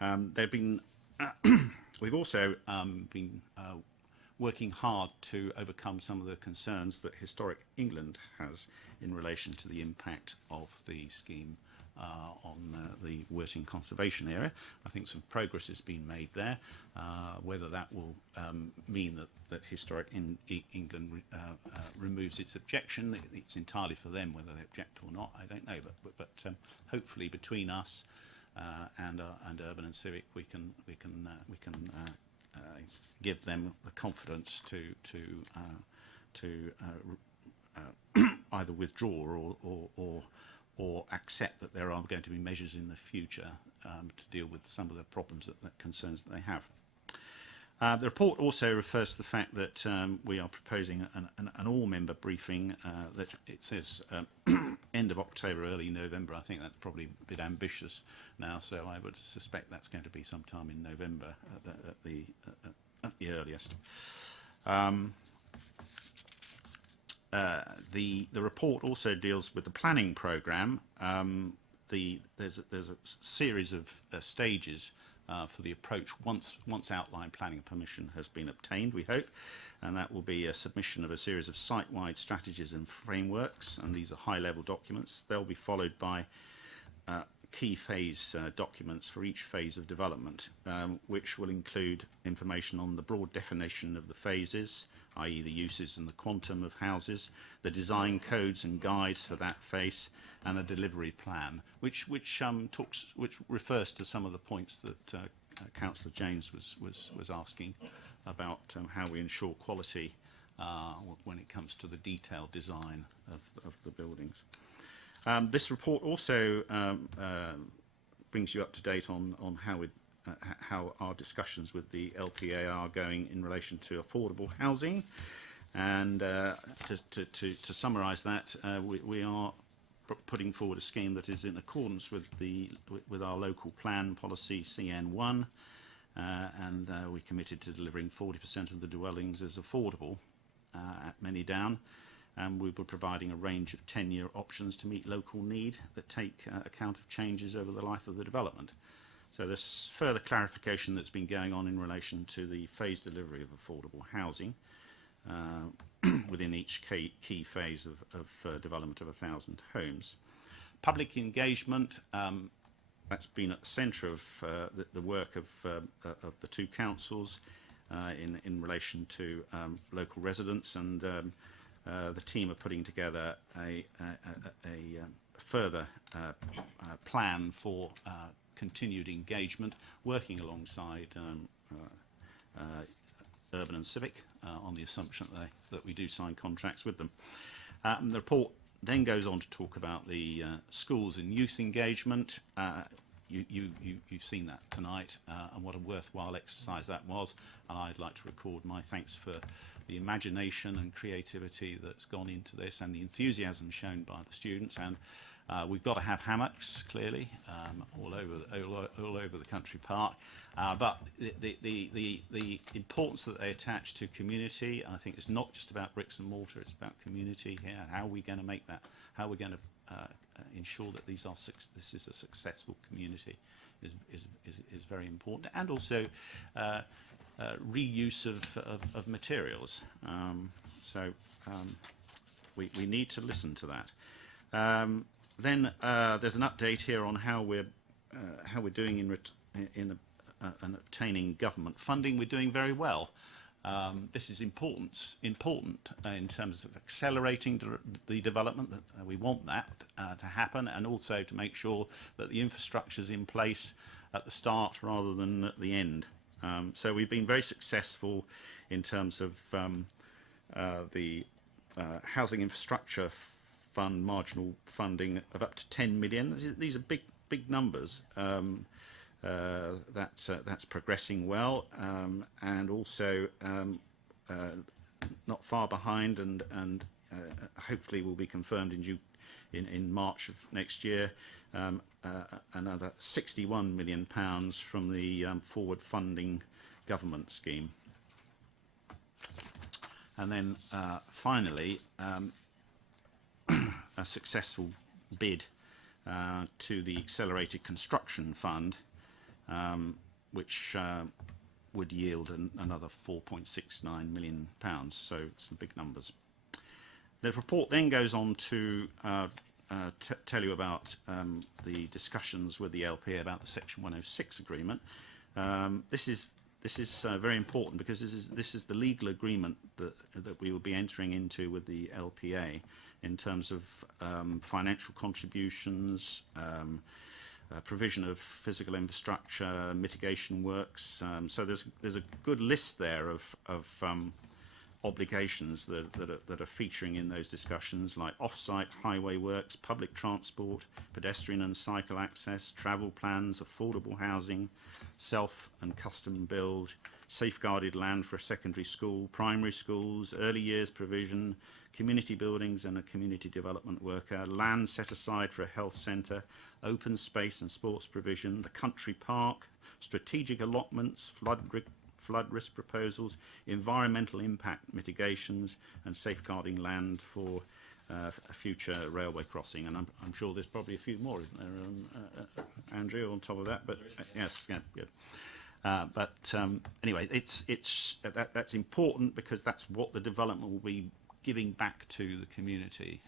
There've been we've also been working hard to overcome some of the concerns that Historic England has in relation to the impact of the scheme on the Worthing Conservation Area. I think some progress has been made there. Whether that will mean that Historic England removes its objection, it's entirely for them whether they object or not. I don't know, but hopefully between us and Urban and Civic, we can give them the confidence to either withdraw or accept that there are going to be measures in the future to deal with some of the problems that concerns that they have. The report also refers to the fact that we are proposing an all-member briefing that it says end of October, early November. I think that's probably a bit ambitious now, so I would suspect that's going to be sometime in November at the earliest. The report also deals with the planning programme. There's a series of stages for the approach once outline planning permission has been obtained, we hope, and that will be a submission of a series of site-wide strategies and frameworks, and these are high-level documents. They'll be followed by key phase documents for each phase of development, which will include information on the broad definition of the phases, i.e. the uses and the quantum of houses, the design codes and guides for that phase, and a delivery plan, which refers to some of the points that Councillor James was asking about how we ensure quality when it comes to the detailed design of the buildings. This report also brings you up to date on how our discussions with the LPA are going in relation to affordable housing. And to summarise that, we are putting forward a scheme that is in accordance with our local plan policy CN1, and we committed to delivering 40% of the dwellings as affordable at Manydown. And we'll be providing a range of 10-year options to meet local need that take account of changes over the life of the development. So there's further clarification that's been going on in relation to the phased delivery of affordable housing within each key phase of development of 1,000 homes. Public engagement, that's been at the centre of the work of the two councils in relation to local residents, and the team are putting together a further plan for continued engagement, working alongside Urban and Civic on the assumption that we do sign contracts with them. The report then goes on to talk about the schools and youth engagement. You've seen that tonight, and what a worthwhile exercise that was, and I'd like to record my thanks for the imagination and creativity that's gone into this and the enthusiasm shown by the students. And we've got to have hammocks, clearly, all over the country park, but the importance that they attach to community, I think it's not just about bricks and mortar, it's about community here. How are we going to make that, how are we going to ensure that this is a successful community is very important, and also reuse of materials. We need to listen to that. Then there's an update here on how we're doing in obtaining government funding. We're doing very well. This is important in terms of accelerating the development. That we want that to happen, and also to make sure that the infrastructure is in place at the start rather than at the end. So we've been very successful in terms of the Housing Infrastructure Fund marginal funding of up to 10 million. These are big numbers. that's progressing well, and also not far behind, and hopefully will be confirmed in March of next year. Another £61 million from the Forward Funding Government Scheme. And then finally, a successful bid to the Accelerated Construction Fund, which would yield another £4.69 million. So some big numbers. The report then goes on to tell you about the discussions with the LPA about the Section 106 agreement. This is very important, because this is the legal agreement that we will be entering into with the LPA in terms of financial contributions, provision of physical infrastructure, mitigation works. So there's a good list there of obligations that are featuring in those discussions, like off-site highway works, public transport, pedestrian and cycle access, travel plans, affordable housing, self and custom build, safeguarded land for a secondary school, primary schools, early years provision, community buildings and a community development worker, land set aside for a health centre, open space and sports provision, the country park, strategic allotments, flood risk proposals, environmental impact mitigations, and safeguarding land for a future railway crossing. And I'm sure there's probably a few more, isn't there, Andrew, on top of that? But yes, yeah, good. Anyway, that's important, because that's what the development will be giving back to the community,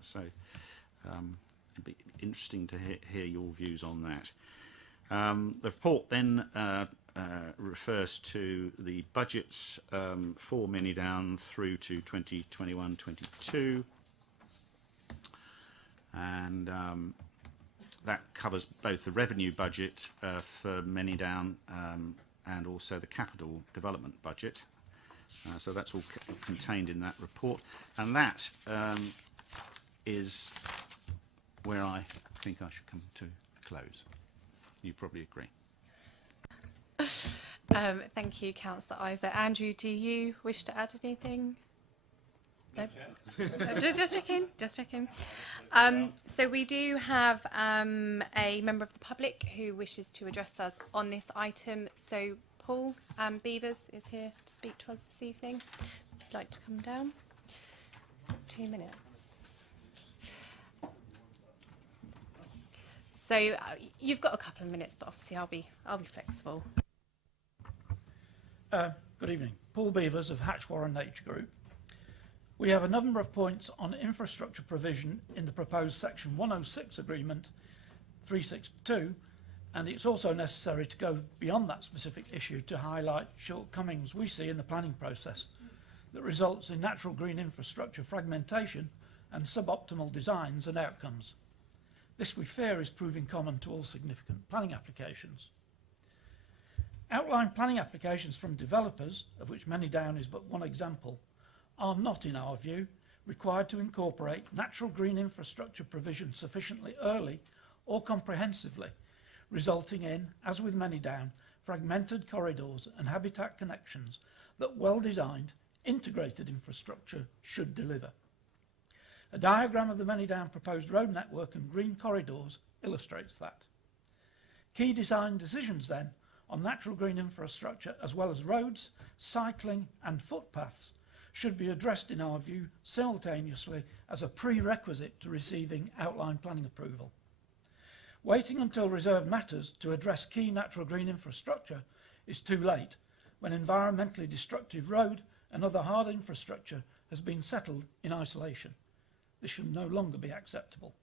so it'd be interesting to hear your views on that. The report then refers to the budgets for Manydown through to 2021-22, and that covers both the revenue budget for Manydown and also the capital development budget. So that's all contained in that report, and that is where I think I should come to a close. You probably agree. Thank you, Councillor Isaac. Andrew, do you wish to add anything? No? just checking. So we do have a member of the public who wishes to address us on this item. So Paul Beavers is here to speak to us this evening. If you'd like to come down. 2 minutes. So you've got a couple of minutes, but obviously I'll be flexible. Good evening. Paul Beavers of Hatchwarren Nature Group. We have a number of points on infrastructure provision in the proposed Section 106 Agreement 362, and it's also necessary to go beyond that specific issue to highlight shortcomings we see in the planning process that results in natural green infrastructure fragmentation and suboptimal designs and outcomes. This, we fear, is proving common to all significant planning applications. Outline planning applications from developers, of which Manydown is but one example, are not, in our view, required to incorporate natural green infrastructure provision sufficiently early or comprehensively, resulting in, as with Manydown, fragmented corridors and habitat connections that well-designed, integrated infrastructure should deliver. A diagram of the Manydown proposed road network and green corridors illustrates that. Key design decisions then on natural green infrastructure, as well as roads, cycling and footpaths, should be addressed, in our view, simultaneously as a prerequisite to receiving outline planning approval. Waiting until reserved matters to address key natural green infrastructure is too late, when environmentally destructive road and other hard infrastructure has been settled in isolation. This should no longer be acceptable.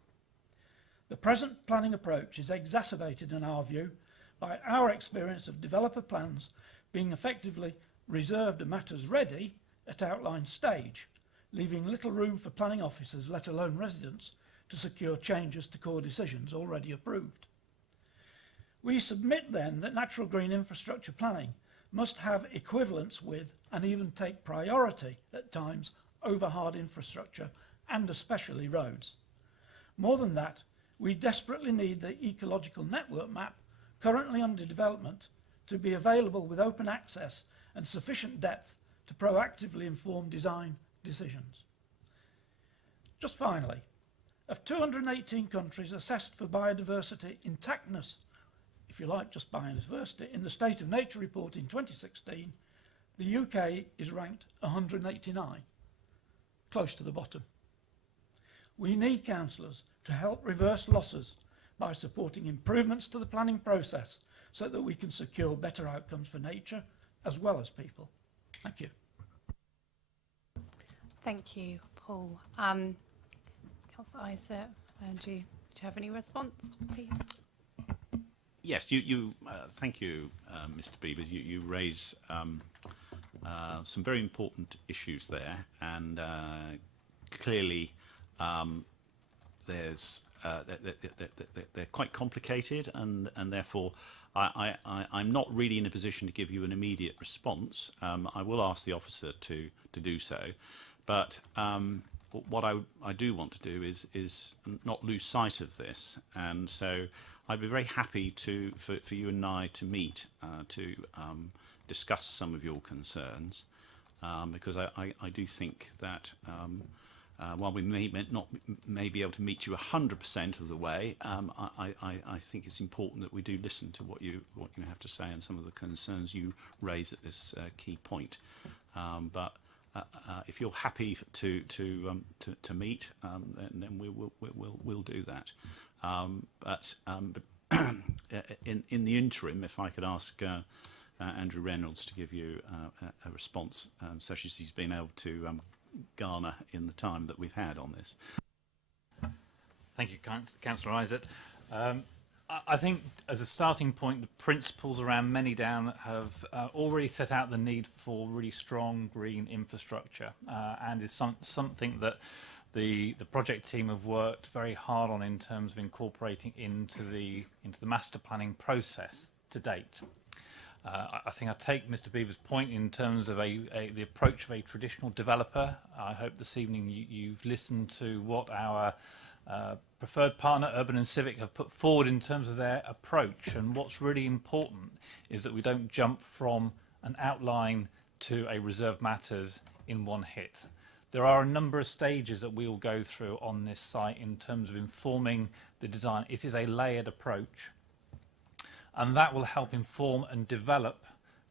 The present planning approach is exacerbated, in our view, by our experience of developer plans being effectively reserved matters ready at outline stage, leaving little room for planning officers, let alone residents, to secure changes to core decisions already approved. We submit then that natural green infrastructure planning must have equivalence with, and even take priority at times, over hard infrastructure and especially roads. More than that, We desperately need the ecological network map, currently under development, to be available with open access and sufficient depth to proactively inform design decisions. Just finally, of 218 countries assessed for biodiversity intactness, if you like, just biodiversity, in the State of Nature report in 2016, the UK is ranked 189, close to the bottom. We need councillors to help reverse losses by supporting improvements to the planning process so that we can secure better outcomes for nature as well as people. Thank you. Thank you, Paul. Councillor Isaac, Andrew, do you have any response, please? Yes, thank you, Mr. Beavers. You raise some very important issues there, and clearly they're quite complicated, and therefore I'm not really in a position to give you an immediate response. I will ask the officer to do so, but what I do want to do is not lose sight of this, and so I'd be very happy for you and I to meet to discuss some of your concerns, because I do think that while we may be able to meet you 100% of the way, I think it's important that we do listen to what you have to say and some of the concerns you raise at this key point. But if you're happy to meet, then we'll do that. But in the interim, if I could ask Andrew Reynolds to give you a response, such as he's been able to garner in the time that we've had on this. Thank you, Councillor Isaac. I think as a starting point, the principles around Manydown have already set out the need for really strong green infrastructure, and is something that the project team have worked very hard on in terms of incorporating into the master planning process to date. I think I take Mr. Beaver's point in terms of the approach of a traditional developer. I hope this evening you've listened to what our preferred partner, Urban and Civic, have put forward in terms of their approach. And what's really important is that we don't jump from an outline to a reserve matters in one hit. There are a number of stages that we will go through on this site in terms of informing the design. It is a layered approach, and that will help inform and develop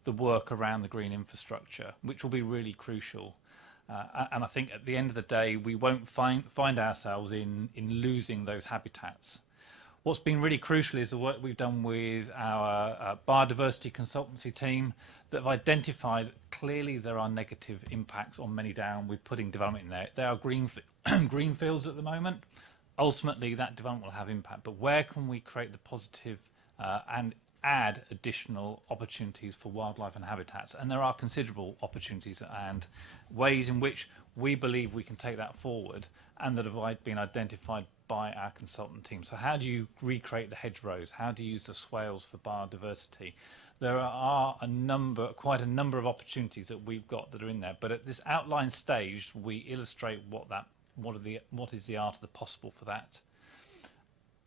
the work around the green infrastructure, which will be really crucial. And I think at the end of the day, we won't find ourselves in losing those habitats. What's been really crucial is the work we've done with our biodiversity consultancy team that have identified clearly there are negative impacts on Manydown with putting development in there. There are green fields at the moment. Ultimately, that development will have impact. But where can we create the positive and add additional opportunities for wildlife and habitats? And there are considerable opportunities and ways in which we believe we can take that forward, and that have been identified by our consultant team. So how do you recreate the hedgerows? How do you use the swales for biodiversity? There are quite a number of opportunities that we've got that are in there. But at this outline stage, we illustrate what is the art of the possible for that.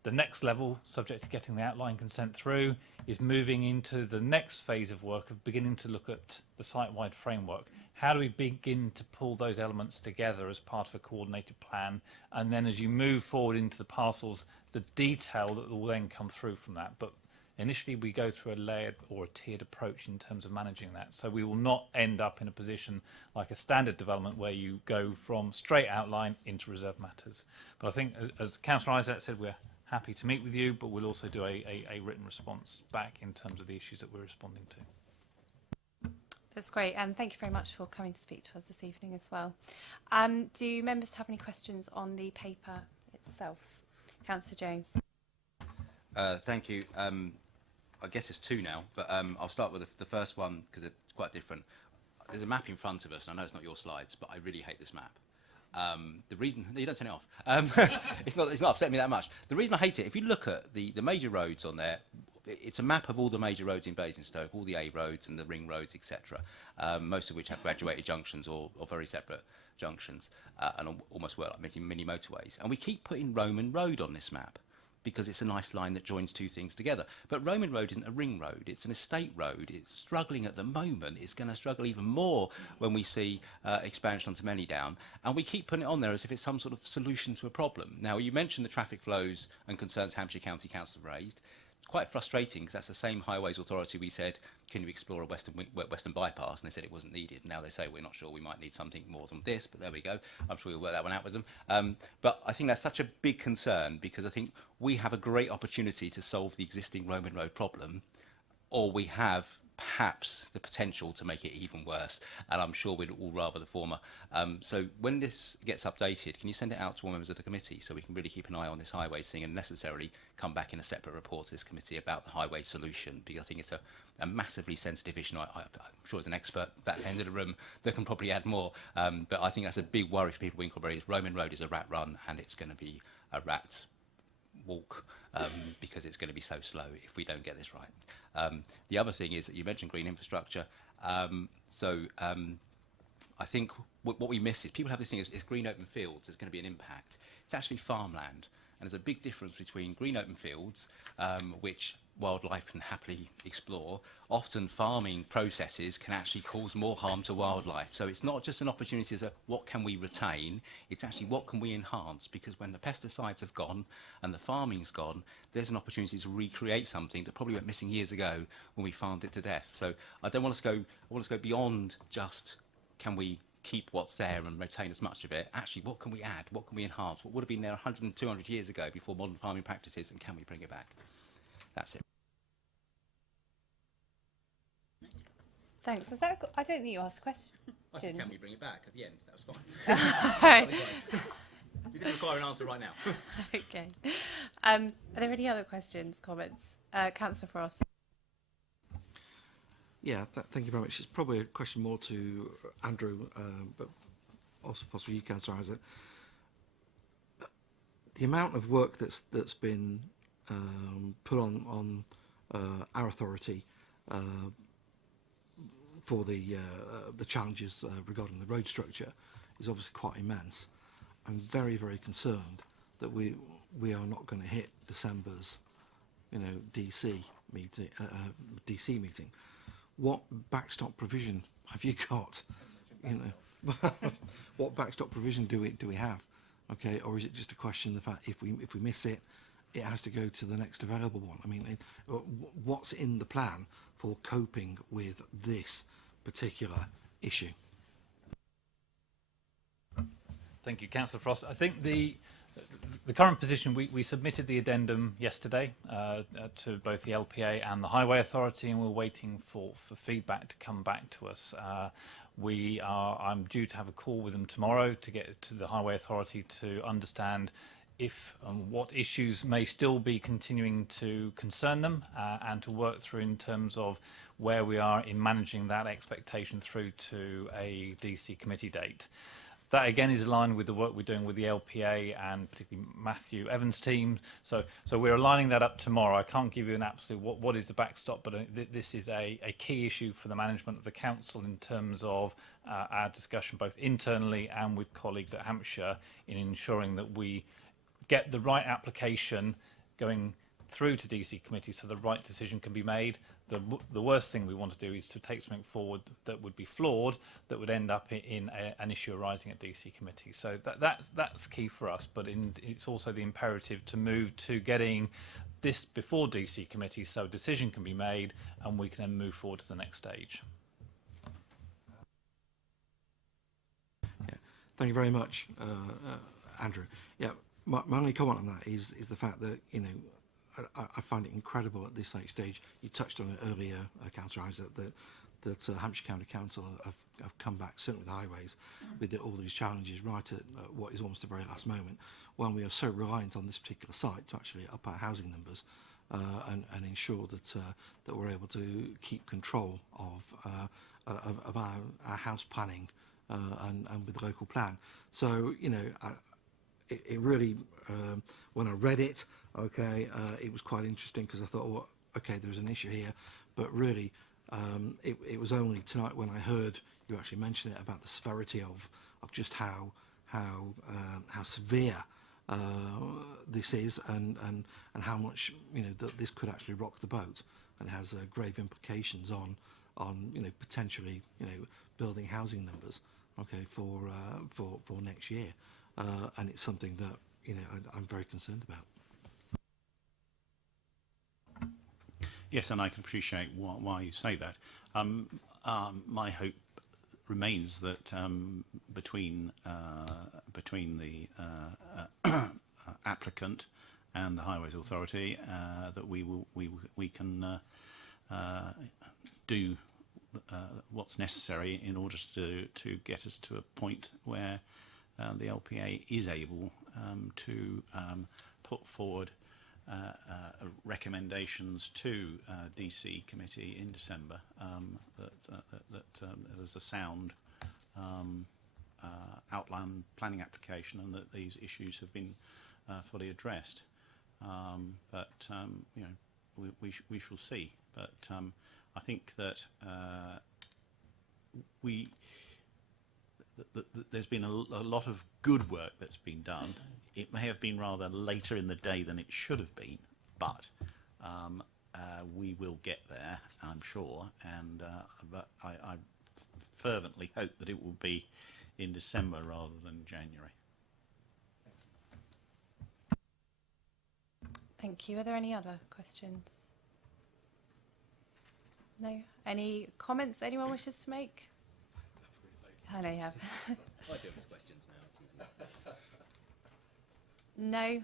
The next level, subject to getting the outline consent through, is moving into the next phase of work of beginning to look at the site-wide framework. How do we begin to pull those elements together as part of a coordinated plan? And then as you move forward into the parcels, the detail that will then come through from that. But initially we go through a layered or a tiered approach in terms of managing that. So we will not end up in a position like a standard development where you go from straight outline into reserve matters. But I think, as Councillor Isaac said, we're happy to meet with you, but we'll also do a written response back in terms of the issues that we're responding to. That's great, and thank you very much for coming to speak to us this evening as well. Do members have any questions on the paper itself? Councillor James. Thank you. I guess it's two now, but I'll start with the first one because it's quite different. There's a map in front of us, and I know it's not your slides, but I really hate this map. The reason, you don't turn it off. It's not upsetting me that much. The reason I hate it, if you look at the major roads on there, it's a map of all the major roads in Basingstoke, all the A roads and the ring roads, etc. Most of which have graduated junctions or very separate junctions, and almost like mini motorways. And we keep putting Roman Road on this map. because it's a nice line that joins two things together. But Roman Road isn't a ring road, it's an estate road. It's struggling at the moment. It's going to struggle even more when we see expansion onto Manydown. And we keep putting it on there as if it's some sort of solution to a problem. Now, you mentioned the traffic flows and concerns Hampshire County Council have raised. Quite frustrating, because that's the same Highways Authority we said, can you explore a western bypass? And they said it wasn't needed. Now they say we're not sure, we might need something more than this, but there we go. I'm sure we'll work that one out with them. But I think that's such a big concern, because I think we have a great opportunity to solve the existing Roman Road problem, or we have perhaps the potential to make it even worse, and I'm sure we'd all rather the former. So when this gets updated, can you send it out to all members of the committee so we can really keep an eye on this highways thing and necessarily come back in a separate report to this committee about the highway solution, because I think it's a massively sensitive issue. I'm sure as an expert that end of the room that can probably add more, but I think that's a big worry for people in Winklebury. Roman Road is a rat run, and it's going to be a rat walk, because it's going to be so slow if we don't get this right. The other thing is that you mentioned green infrastructure. I think what we miss is people have this thing, it's green open fields, there's going to be an impact. It's actually farmland, and there's a big difference between green open fields, which wildlife can happily explore. Often farming processes can actually cause more harm to wildlife. So it's not just an opportunity as a what can we retain, it's actually what can we enhance, because when the pesticides have gone and the farming's gone, there's an opportunity to recreate something that probably went missing years ago when we farmed it to death. So I don't want us to go, I want us to go beyond just can we keep what's there and retain as much of it. Actually, what can we add? What can we enhance? What would have been there 100 and 200 years ago before modern farming practices, and can we bring it back? That's it. Thanks. Was that? I don't think you asked a question. I said, can we bring it back at the end? That was fine. You didn't require an answer right now. Okay. Are there any other questions, comments? Councillor Frost. Yeah, thank you very much. It's probably a question more to Andrew, but also possibly you, Councillor Isaac. The amount of work that's been put on our authority for the challenges regarding the road structure is obviously quite immense. I'm very, very concerned that we are not going to hit December's, DC meeting. What backstop provision have you got? What backstop provision do we have? Okay, or is it just a question of the fact if we miss it, it has to go to the next available one? I mean, what's in the plan for coping with this particular issue? Thank you, Councillor Frost. I think the current position, we submitted the addendum yesterday to both the LPA and the Highway Authority, and we're waiting for feedback to come back to us. I'm due to have a call with them tomorrow to get to the Highway Authority to understand if and what issues may still be continuing to concern them, and to work through in terms of where we are in managing that expectation through to a DC committee date. That again is aligned with the work we're doing with the LPA and particularly Matthew Evans' team. So we're aligning that up tomorrow. I can't give you an absolute what is the backstop, but this is a key issue for the management of the council in terms of our discussion both internally and with colleagues at Hampshire in ensuring that we get the right application going through to DC committee so the right decision can be made. The worst thing we want to do is to take something forward that would be flawed, that would end up in an issue arising at DC committee. So that's key for us, but it's also the imperative to move to getting this before DC committee so a decision can be made and we can then move forward to the next stage. Yeah, thank you very much, Andrew. Yeah, my only comment on that is the fact that, I find it incredible at this late stage. You touched on it earlier, Councillor Isaac, that Hampshire County Council have come back, certainly with the highways, with all these challenges right at what is almost the very last moment, when we are so reliant on this particular site to actually up our housing numbers and ensure that we're able to keep control of our house planning and with the local plan. So, it really, when I read it, it was quite interesting because I thought, well, okay, there's an issue here, but really, it was only tonight when I heard you actually mention it about the severity of just how severe this is, and how much that this could actually rock the boat, and has grave implications on potentially building housing numbers, okay, for next year, and it's something that I'm very concerned about. Yes, and I can appreciate why you say that. My hope remains that between the applicant and the Highways Authority, that we can do what's necessary in order to get us to a point where the LPA is able to put forward recommendations to DC committee in December that there's a sound outline planning application, and that these issues have been fully addressed. But we shall see. But I think that there's been a lot of good work that's been done. It may have been rather later in the day than it should have been, but we will get there, I'm sure. And but I fervently hope that it will be in December rather than January. Thank you. Are there any other questions? No? Any comments anyone wishes to make? I know you have. I do have questions now. No.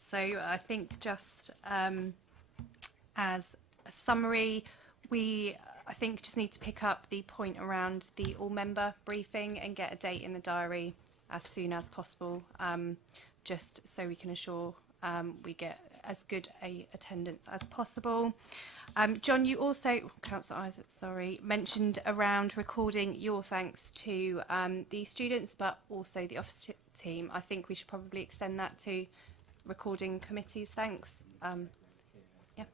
So I think just as a summary, I think just need to pick up the point around the all-member briefing and get a date in the diary as soon as possible, just so we can ensure we get as good a attendance as possible. John, you also, Councillor Isaac, sorry, mentioned around recording your thanks to the students, but also the office team. I think we should probably extend that to recording committees' thanks. Yeah.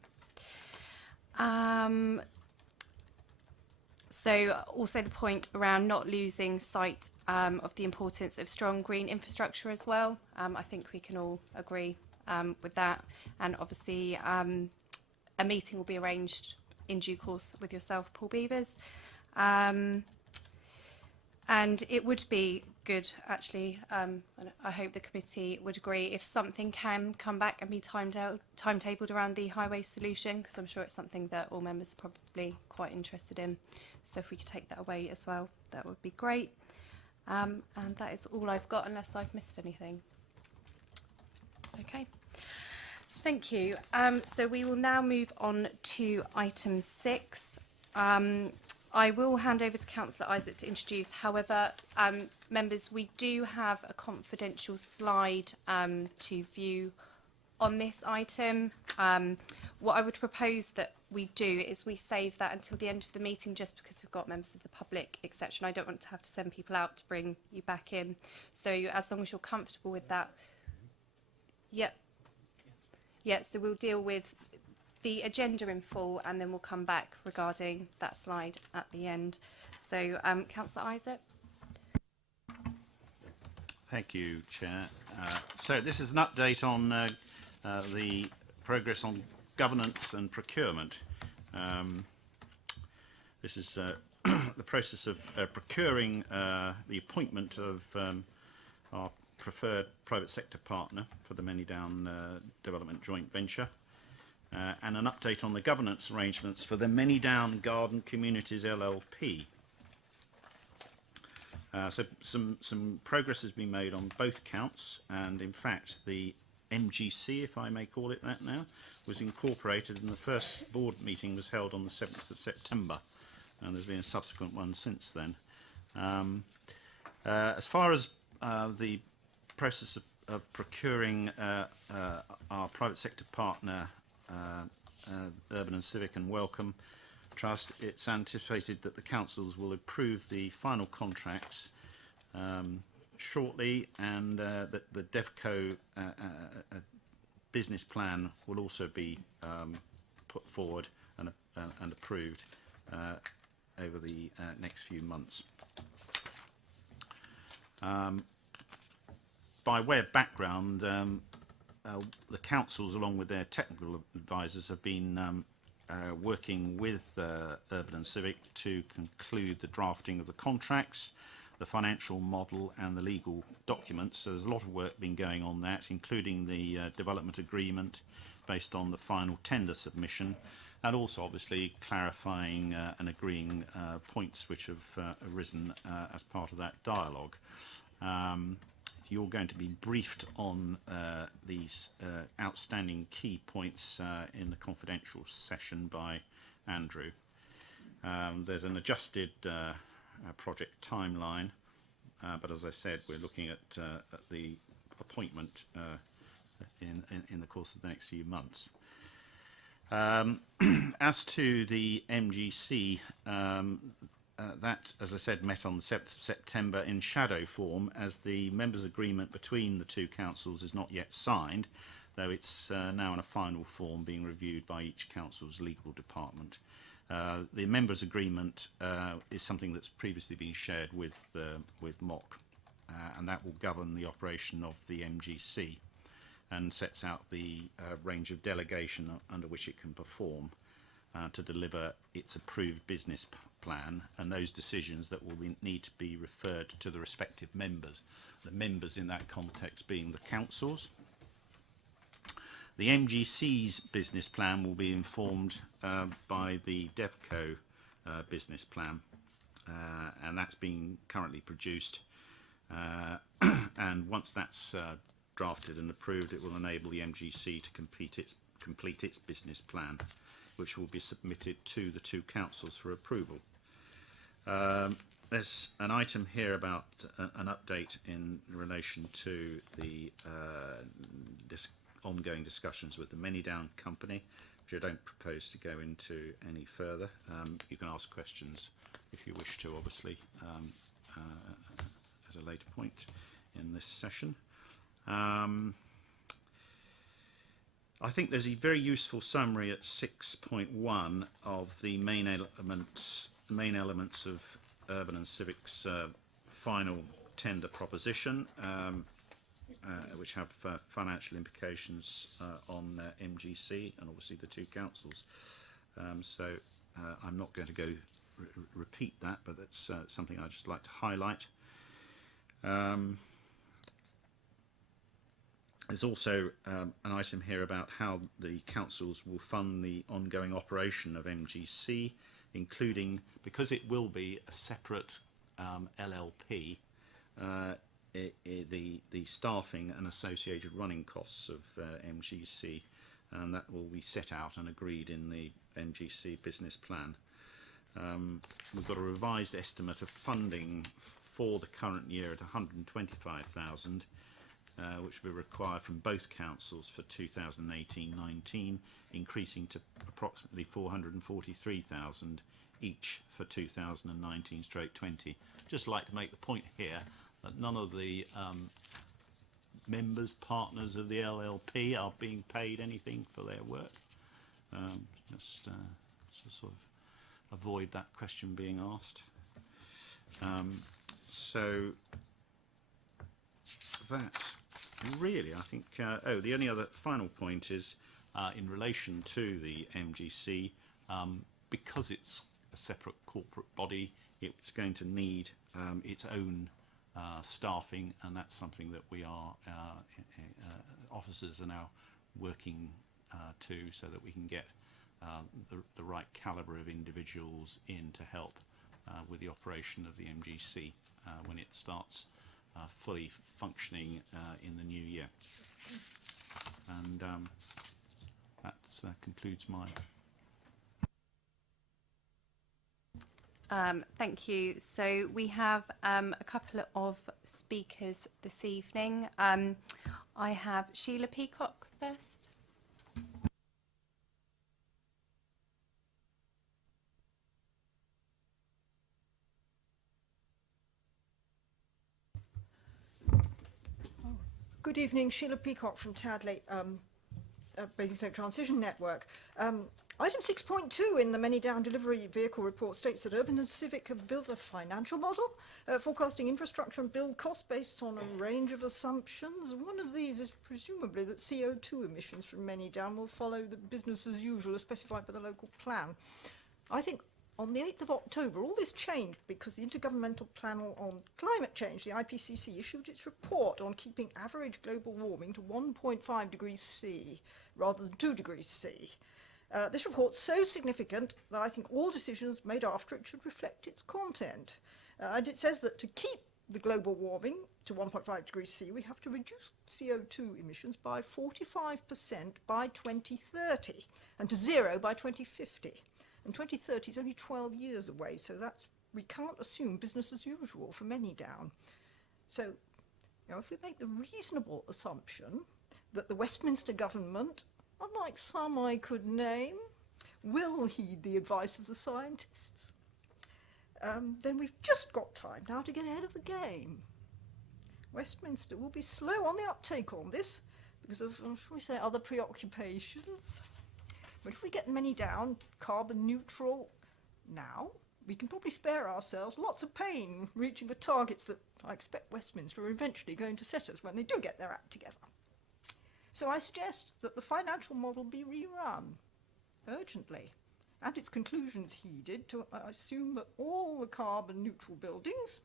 So also the point around not losing sight of the importance of strong green infrastructure as well. I think we can all agree with that. And obviously a meeting will be arranged in due course with yourself, Paul Beavers. And it would be good, actually, and I hope the committee would agree, if something can come back and be timetabled around the highway solution, because I'm sure it's something that all members are probably quite interested in. So if we could take that away as well, that would be great. And that is all I've got, unless I've missed anything. Okay. Thank you. So we will now move on to item 6. I will hand over to Councillor Isaac to introduce. However, members, we do have a confidential slide to view on this item. What I would propose that we do is we save that until the end of the meeting, just because we've got members of the public, etc. And I don't want to have to send people out to bring you back in. So as long as you're comfortable with that. Yep. Yeah, so we'll deal with the agenda in full, and then we'll come back regarding that slide at the end. So, Councillor Isaac. Thank you, Chair. So this is an update on the progress on governance and procurement. This is the process of procuring the appointment of our preferred private sector partner for the Manydown development joint venture. And an update on the governance arrangements for the Manydown Garden Communities LLP. So some progress has been made on both counts, and in fact the MGC, if I may call it that now, was incorporated, and the first board meeting was held on the 7th of September, and there's been a subsequent one since then. As far as the process of procuring our private sector partner, Urban and Civic and Welcome Trust, it's anticipated that the councils will approve the final contracts shortly, and that the DevCo business plan will also be put forward and approved over the next few months. by way of background, the councils, along with their technical advisors, have been working with Urban and Civic to conclude the drafting of the contracts, the financial model and the legal documents. So there's a lot of work been going on that, including the development agreement based on the final tender submission, and also obviously clarifying and agreeing points which have arisen as part of that dialogue. You're going to be briefed on these outstanding key points in the confidential session by Andrew. There's an adjusted project timeline, but as I said, we're looking at the appointment in the course of the next few months. As to the MGC, that, as I said, met on the 7th of September in shadow form, as the members' agreement between the two councils is not yet signed, though it's now in a final form being reviewed by each council's legal department. The members' agreement is something that's previously been shared with MOC, and that will govern the operation of the MGC and sets out the range of delegation under which it can perform to deliver its approved business plan, and those decisions that will need to be referred to the respective members, the members in that context being the councils. The MGC's business plan will be informed by the DevCo business plan, and that's being currently produced, and once that's drafted and approved, it will enable the MGC to complete its business plan, which will be submitted to the two councils for approval. There's an item here about an update in relation to the ongoing discussions with the Manydown company, which I don't propose to go into any further. You can ask questions if you wish to, obviously, at a later point in this session. I think there's a very useful summary at 6.1 of the main elements of Urban and Civic's final tender proposition, which have financial implications on MGC and obviously the two councils. So I'm not going to go repeat that, but that's something I'd just like to highlight. There's also an item here about how the councils will fund the ongoing operation of MGC, including, because it will be a separate LLP, the staffing and associated running costs of MGC, and that will be set out and agreed in the MGC business plan. We've got a revised estimate of funding for the current year at 125,000, which will be required from both councils for 2018-19, increasing to approximately 443,000 each for 2019/20. Just like to make the point here that none of the members, partners of the LLP are being paid anything for their work. Just to sort of avoid that question being asked. So that really, I think, the only other final point is in relation to the MGC, because it's a separate corporate body, it's going to need its own staffing, and that's something that we are, officers are now working to, so that we can get the right calibre of individuals in to help with the operation of the MGC when it starts fully functioning in the new year. And that concludes my... Thank you. So we have a couple of speakers this evening. I have Sheila Peacock first. Good evening, Sheila Peacock from Tadley, Basingstoke Transition Network. Item 6.2 in the Manydown delivery vehicle report states that Urban and Civic have built a financial model forecasting infrastructure and build costs based on a range of assumptions. One of these is presumably that CO2 emissions from Manydown will follow the business as usual as specified by the local plan. I think on the 8th of October, all this changed because the Intergovernmental Panel on Climate Change, the IPCC, issued its report on keeping average global warming to 1.5 degrees C rather than 2 degrees C. This report's so significant that I think all decisions made after it should reflect its content. And it says that to keep the global warming to 1.5 degrees C, we have to reduce CO2 emissions by 45% by 2030 and to zero by 2050. And 2030 is only 12 years away, so we can't assume business as usual for Manydown. So, if we make the reasonable assumption that the Westminster government, unlike some I could name, will heed the advice of the scientists, then we've just got time now to get ahead of the game. Westminster will be slow on the uptake on this because of, shall we say, other preoccupations. But if we get Manydown carbon neutral now, we can probably spare ourselves lots of pain reaching the targets that I expect Westminster are eventually going to set us when they do get their act together. So I suggest that the financial model be rerun urgently and its conclusions heeded to assume that all the carbon neutral buildings,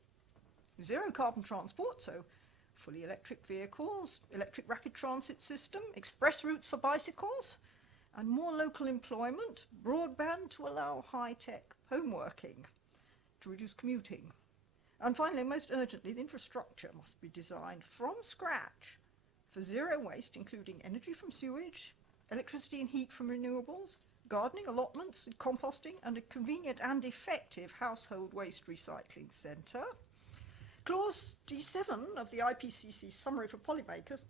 zero carbon transport, so fully electric vehicles, electric rapid transit system, express routes for bicycles, and more local employment, broadband to allow high-tech home working, to reduce commuting. And finally, most urgently, the infrastructure must be designed from scratch for zero waste, including energy from sewage, electricity and heat from renewables, gardening, allotments, composting, and a convenient and effective household waste recycling centre. Clause D7 of the IPCC Summary for Policymakers,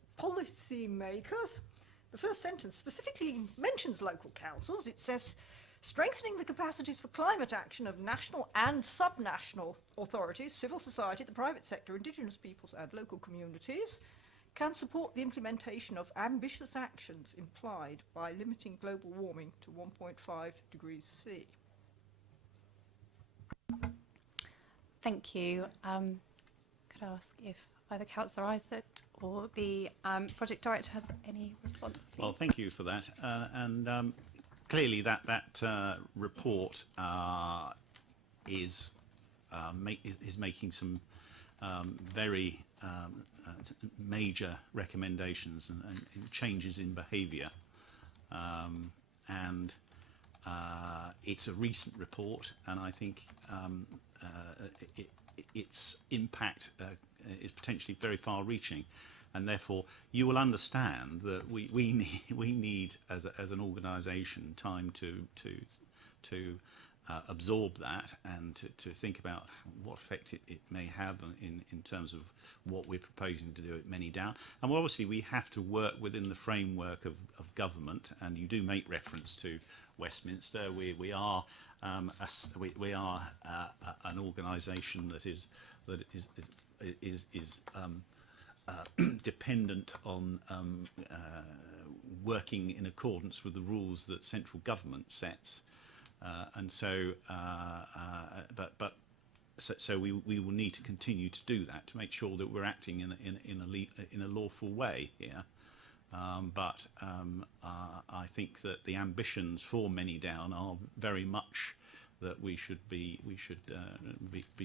the first sentence specifically mentions local councils. It says, strengthening the capacities for climate action of national and subnational authorities, civil society, the private sector, indigenous peoples and local communities can support the implementation of ambitious actions implied by limiting global warming to 1.5 degrees C. Thank you. Could I ask if either Councillor Isaac or the project director has any response, please? Well, thank you for that. Clearly that report is making some very major recommendations and changes in behaviour. It's a recent report, and I think its impact is potentially very far-reaching, and therefore you will understand that we need as an organisation time to absorb that and to think about what effect it may have in terms of what we're proposing to do at Manydown. And obviously we have to work within the framework of government, and you do make reference to Westminster. We are an organisation that is dependent on working in accordance with the rules that central government sets. So we will need to continue to do that to make sure that we're acting in a lawful way here. I think that the ambitions for Manydown are very much that we should be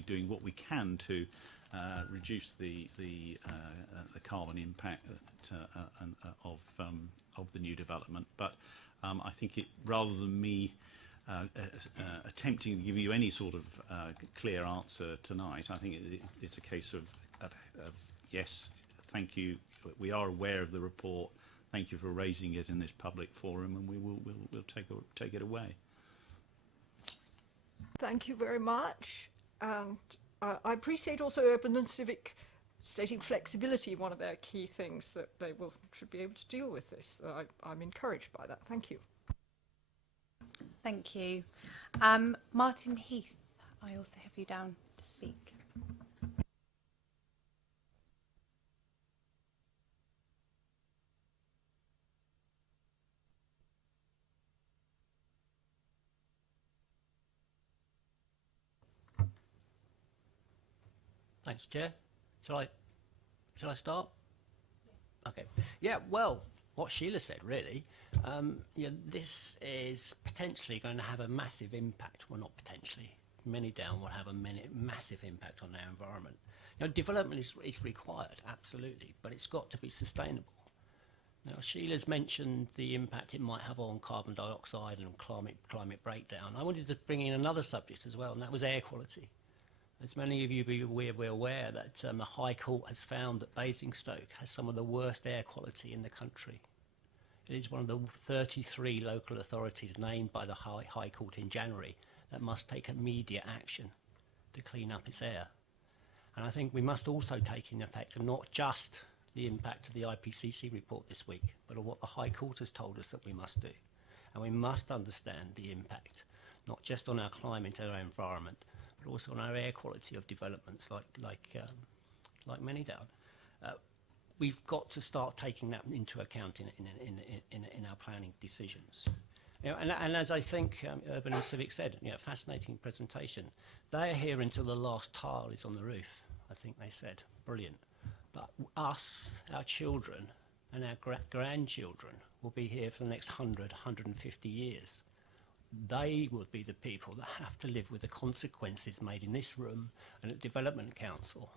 doing what we can to reduce the carbon impact of the new development. But I think rather than me attempting to give you any sort of clear answer tonight, I think it's a case of yes, thank you. We are aware of the report. Thank you for raising it in this public forum, and we'll take it away. Thank you very much. And I appreciate also Urban and Civic stating flexibility, one of their key things that they should be able to deal with this. I'm encouraged by that. Thank you. Thank you. Martin Heath, I also have you down to speak. Thanks, Chair. Shall I start? Okay. Yeah, well, what Sheila said, really, this is potentially going to have a massive impact. Well, not potentially. Manydown will have a massive impact on our environment. Development is required, absolutely, but it's got to be sustainable. Now, Sheila's mentioned the impact it might have on carbon dioxide and climate breakdown. I wanted to bring in another subject as well, and that was air quality. As many of you will be aware that the High Court has found that Basingstoke has some of the worst air quality in the country. It is one of the 33 local authorities named by the High Court in January that must take immediate action to clean up its air. And I think we must also take in effect not just the impact of the IPCC report this week, but of what the High Court has told us that we must do. And we must understand the impact, not just on our climate and our environment, but also on our air quality of developments like Manydown. We've got to start taking that into account in our planning decisions. And as I think Urban and Civic said, fascinating presentation. They are here until the last tile is on the roof, I think they said. Brilliant. But us, our children, and our grandchildren will be here for the next 100, 150 years. They will be the people that have to live with the consequences made in this room and at Development Council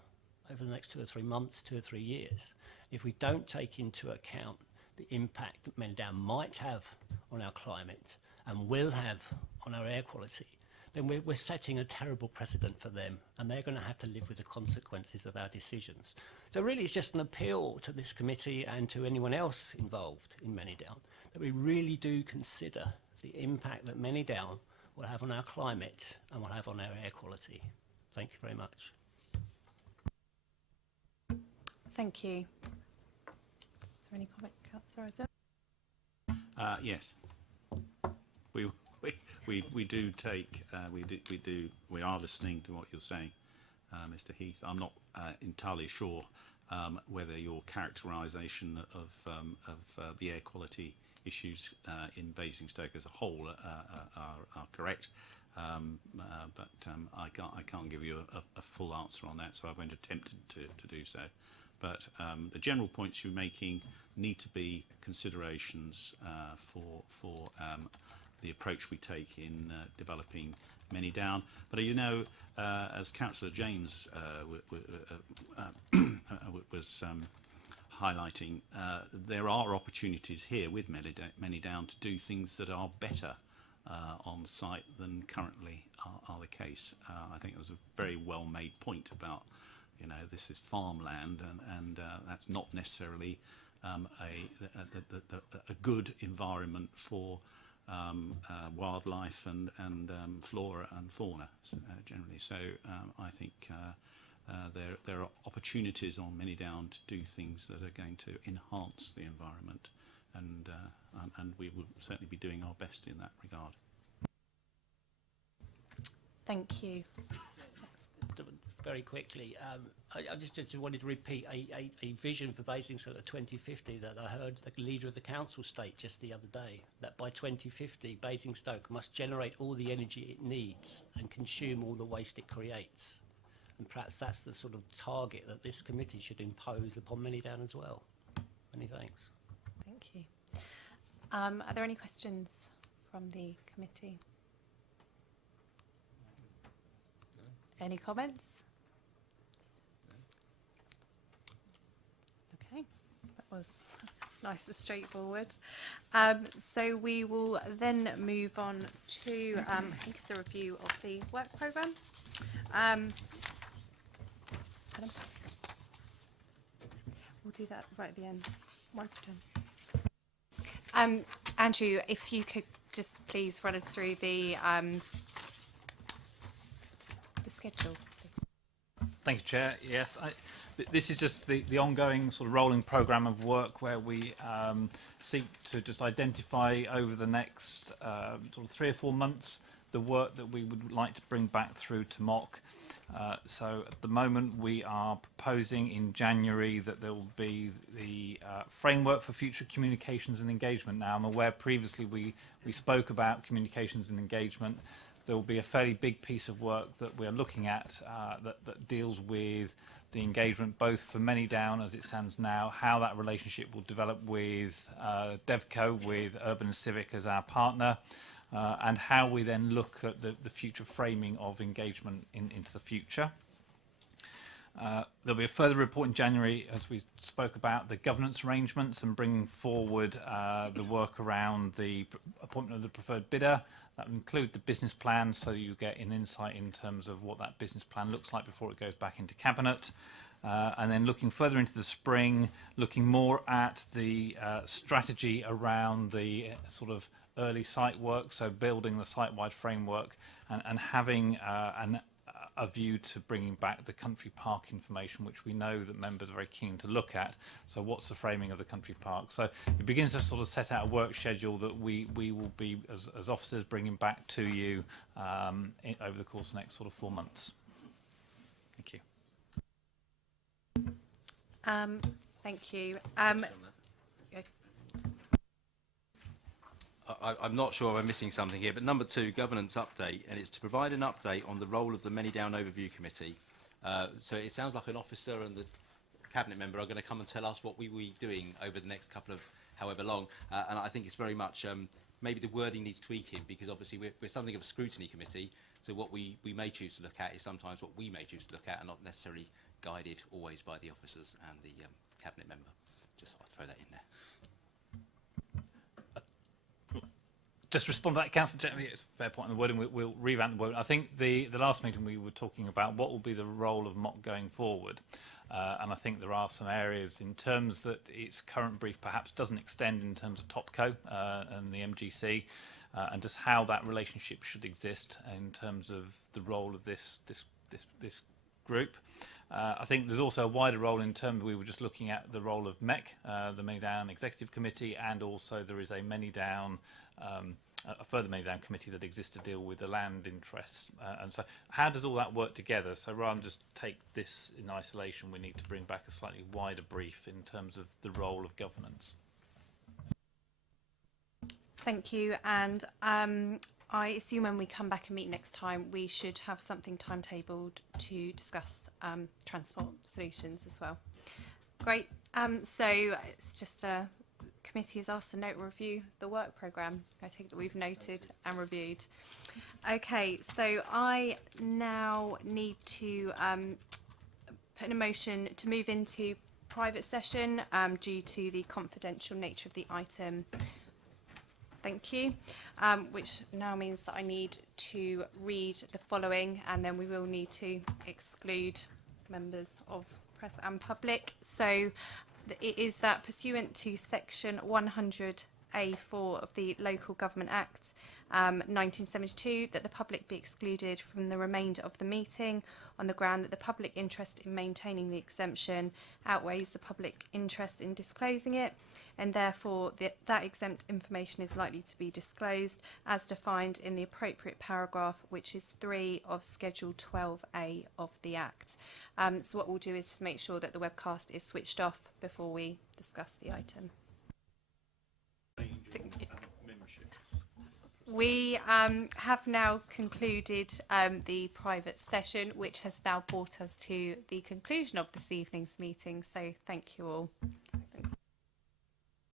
over the next 2 or 3 months, 2 or 3 years. If we don't take into account the impact that Manydown might have on our climate and will have on our air quality, then we're setting a terrible precedent for them, and they're going to have to live with the consequences of our decisions. So really it's just an appeal to this committee and to anyone else involved in Manydown that we really do consider the impact that Manydown will have on our climate and will have on our air quality. Thank you very much. Thank you. Is there any comment, Councillor Isaac? Yes. We do take, we are listening to what you're saying, Mr. Heath. I'm not entirely sure whether your characterisation of the air quality issues in Basingstoke as a whole are correct, but I can't give you a full answer on that, so I won't attempt to do so. But the general points you're making need to be considerations for the approach we take in developing Manydown. But as Councillor James was highlighting, there are opportunities here with Manydown to do things that are better on site than currently are the case. I think it was a very well made point about this is farmland, and that's not necessarily a good environment for wildlife and flora and fauna generally. So I think there are opportunities on Manydown to do things that are going to enhance the environment, and we will certainly be doing our best in that regard. Thank you. Very quickly, I just wanted to repeat a vision for Basingstoke at 2050 that I heard the leader of the council state just the other day, that by 2050 Basingstoke must generate all the energy it needs and consume all the waste it creates. And perhaps that's the sort of target that this committee should impose upon Manydown as well. Many thanks. Thank you. Are there any questions from the committee? Any comments? Okay, that was nice and straightforward. So we will then move on to, I think it's a review of the work programme. Adam? We'll do that right at the end, once done. Andrew, if you could just please run us through the schedule. Thank you, Chair. Yes, this is just the ongoing sort of rolling programme of work where we seek to just identify over the next sort of 3 or 4 months the work that we would like to bring back through to MOC. So at the moment we are proposing in January that there will be the framework for future communications and engagement. Now I'm aware previously we spoke about communications and engagement. there will be a fairly big piece of work that we're looking at that deals with the engagement both for Manydown as it stands now, how that relationship will develop with DevCo, with Urban and Civic as our partner, and how we then look at the future framing of engagement into the future. There'll be a further report in January as we spoke about the governance arrangements and bringing forward the work around the appointment of the preferred bidder. That will include the business plan, so you get an insight in terms of what that business plan looks like before it goes back into Cabinet. And then looking further into the spring, looking more at the strategy around the sort of early site work, so building the site-wide framework and having a view to bringing back the country park information, which we know that members are very keen to look at. So what's the framing of the country park? So it begins to sort of set out a work schedule that we will be, as officers, bringing back to you over the course of the next sort of 4 months. Thank you. Thank you. I'm not sure if I'm missing something here, but number 2, governance update, and it's to provide an update on the role of the Manydown Overview Committee. So it sounds like an officer and the cabinet member are going to come and tell us what we will be doing over the next couple of however long, and I think it's very much maybe the wording needs tweaking, because obviously we're something of a scrutiny committee, so what we may choose to look at is sometimes what we may choose to look at and not necessarily guided always by the officers and the cabinet member. Just thought I'd throw that in there. Just respond to that, Councillor Gently. It's a fair point on the wording. We'll revamp the wording. I think the last meeting we were talking about what will be the role of MOC going forward. And I think there are some areas in terms that its current brief perhaps doesn't extend in terms of TopCo and the MGC, and just how that relationship should exist in terms of the role of this group. I think there's also a wider role in terms we were just looking at the role of MEC, the Manydown Executive Committee, and also there is a Manydown a further Manydown committee that exists to deal with the land interests. And so how does all that work together? So rather than just take this in isolation, we need to bring back a slightly wider brief in terms of the role of governance. Thank you. And I assume when we come back and meet next time, we should have something timetabled to discuss transport solutions as well. Great. So it's just a committee has asked to note and review the work programme. I take that we've noted and reviewed. Okay, so I now need to put in a motion to move into private session due to the confidential nature of the item. Thank you. Which now means that I need to read the following, and then we will need to exclude members of press and public. So it is that pursuant to section 100A4 of the Local Government Act 1972 that the public be excluded from the remainder of the meeting on the ground that the public interest in maintaining the exemption outweighs the public interest in disclosing it, and therefore that exempt information is likely to be disclosed as defined in the appropriate paragraph, which is 3 of Schedule 12A of the Act. So what we'll do is just make sure that the webcast is switched off before we discuss the item. We have now concluded the private session, which has now brought us to the conclusion of this evening's meeting. So thank you all.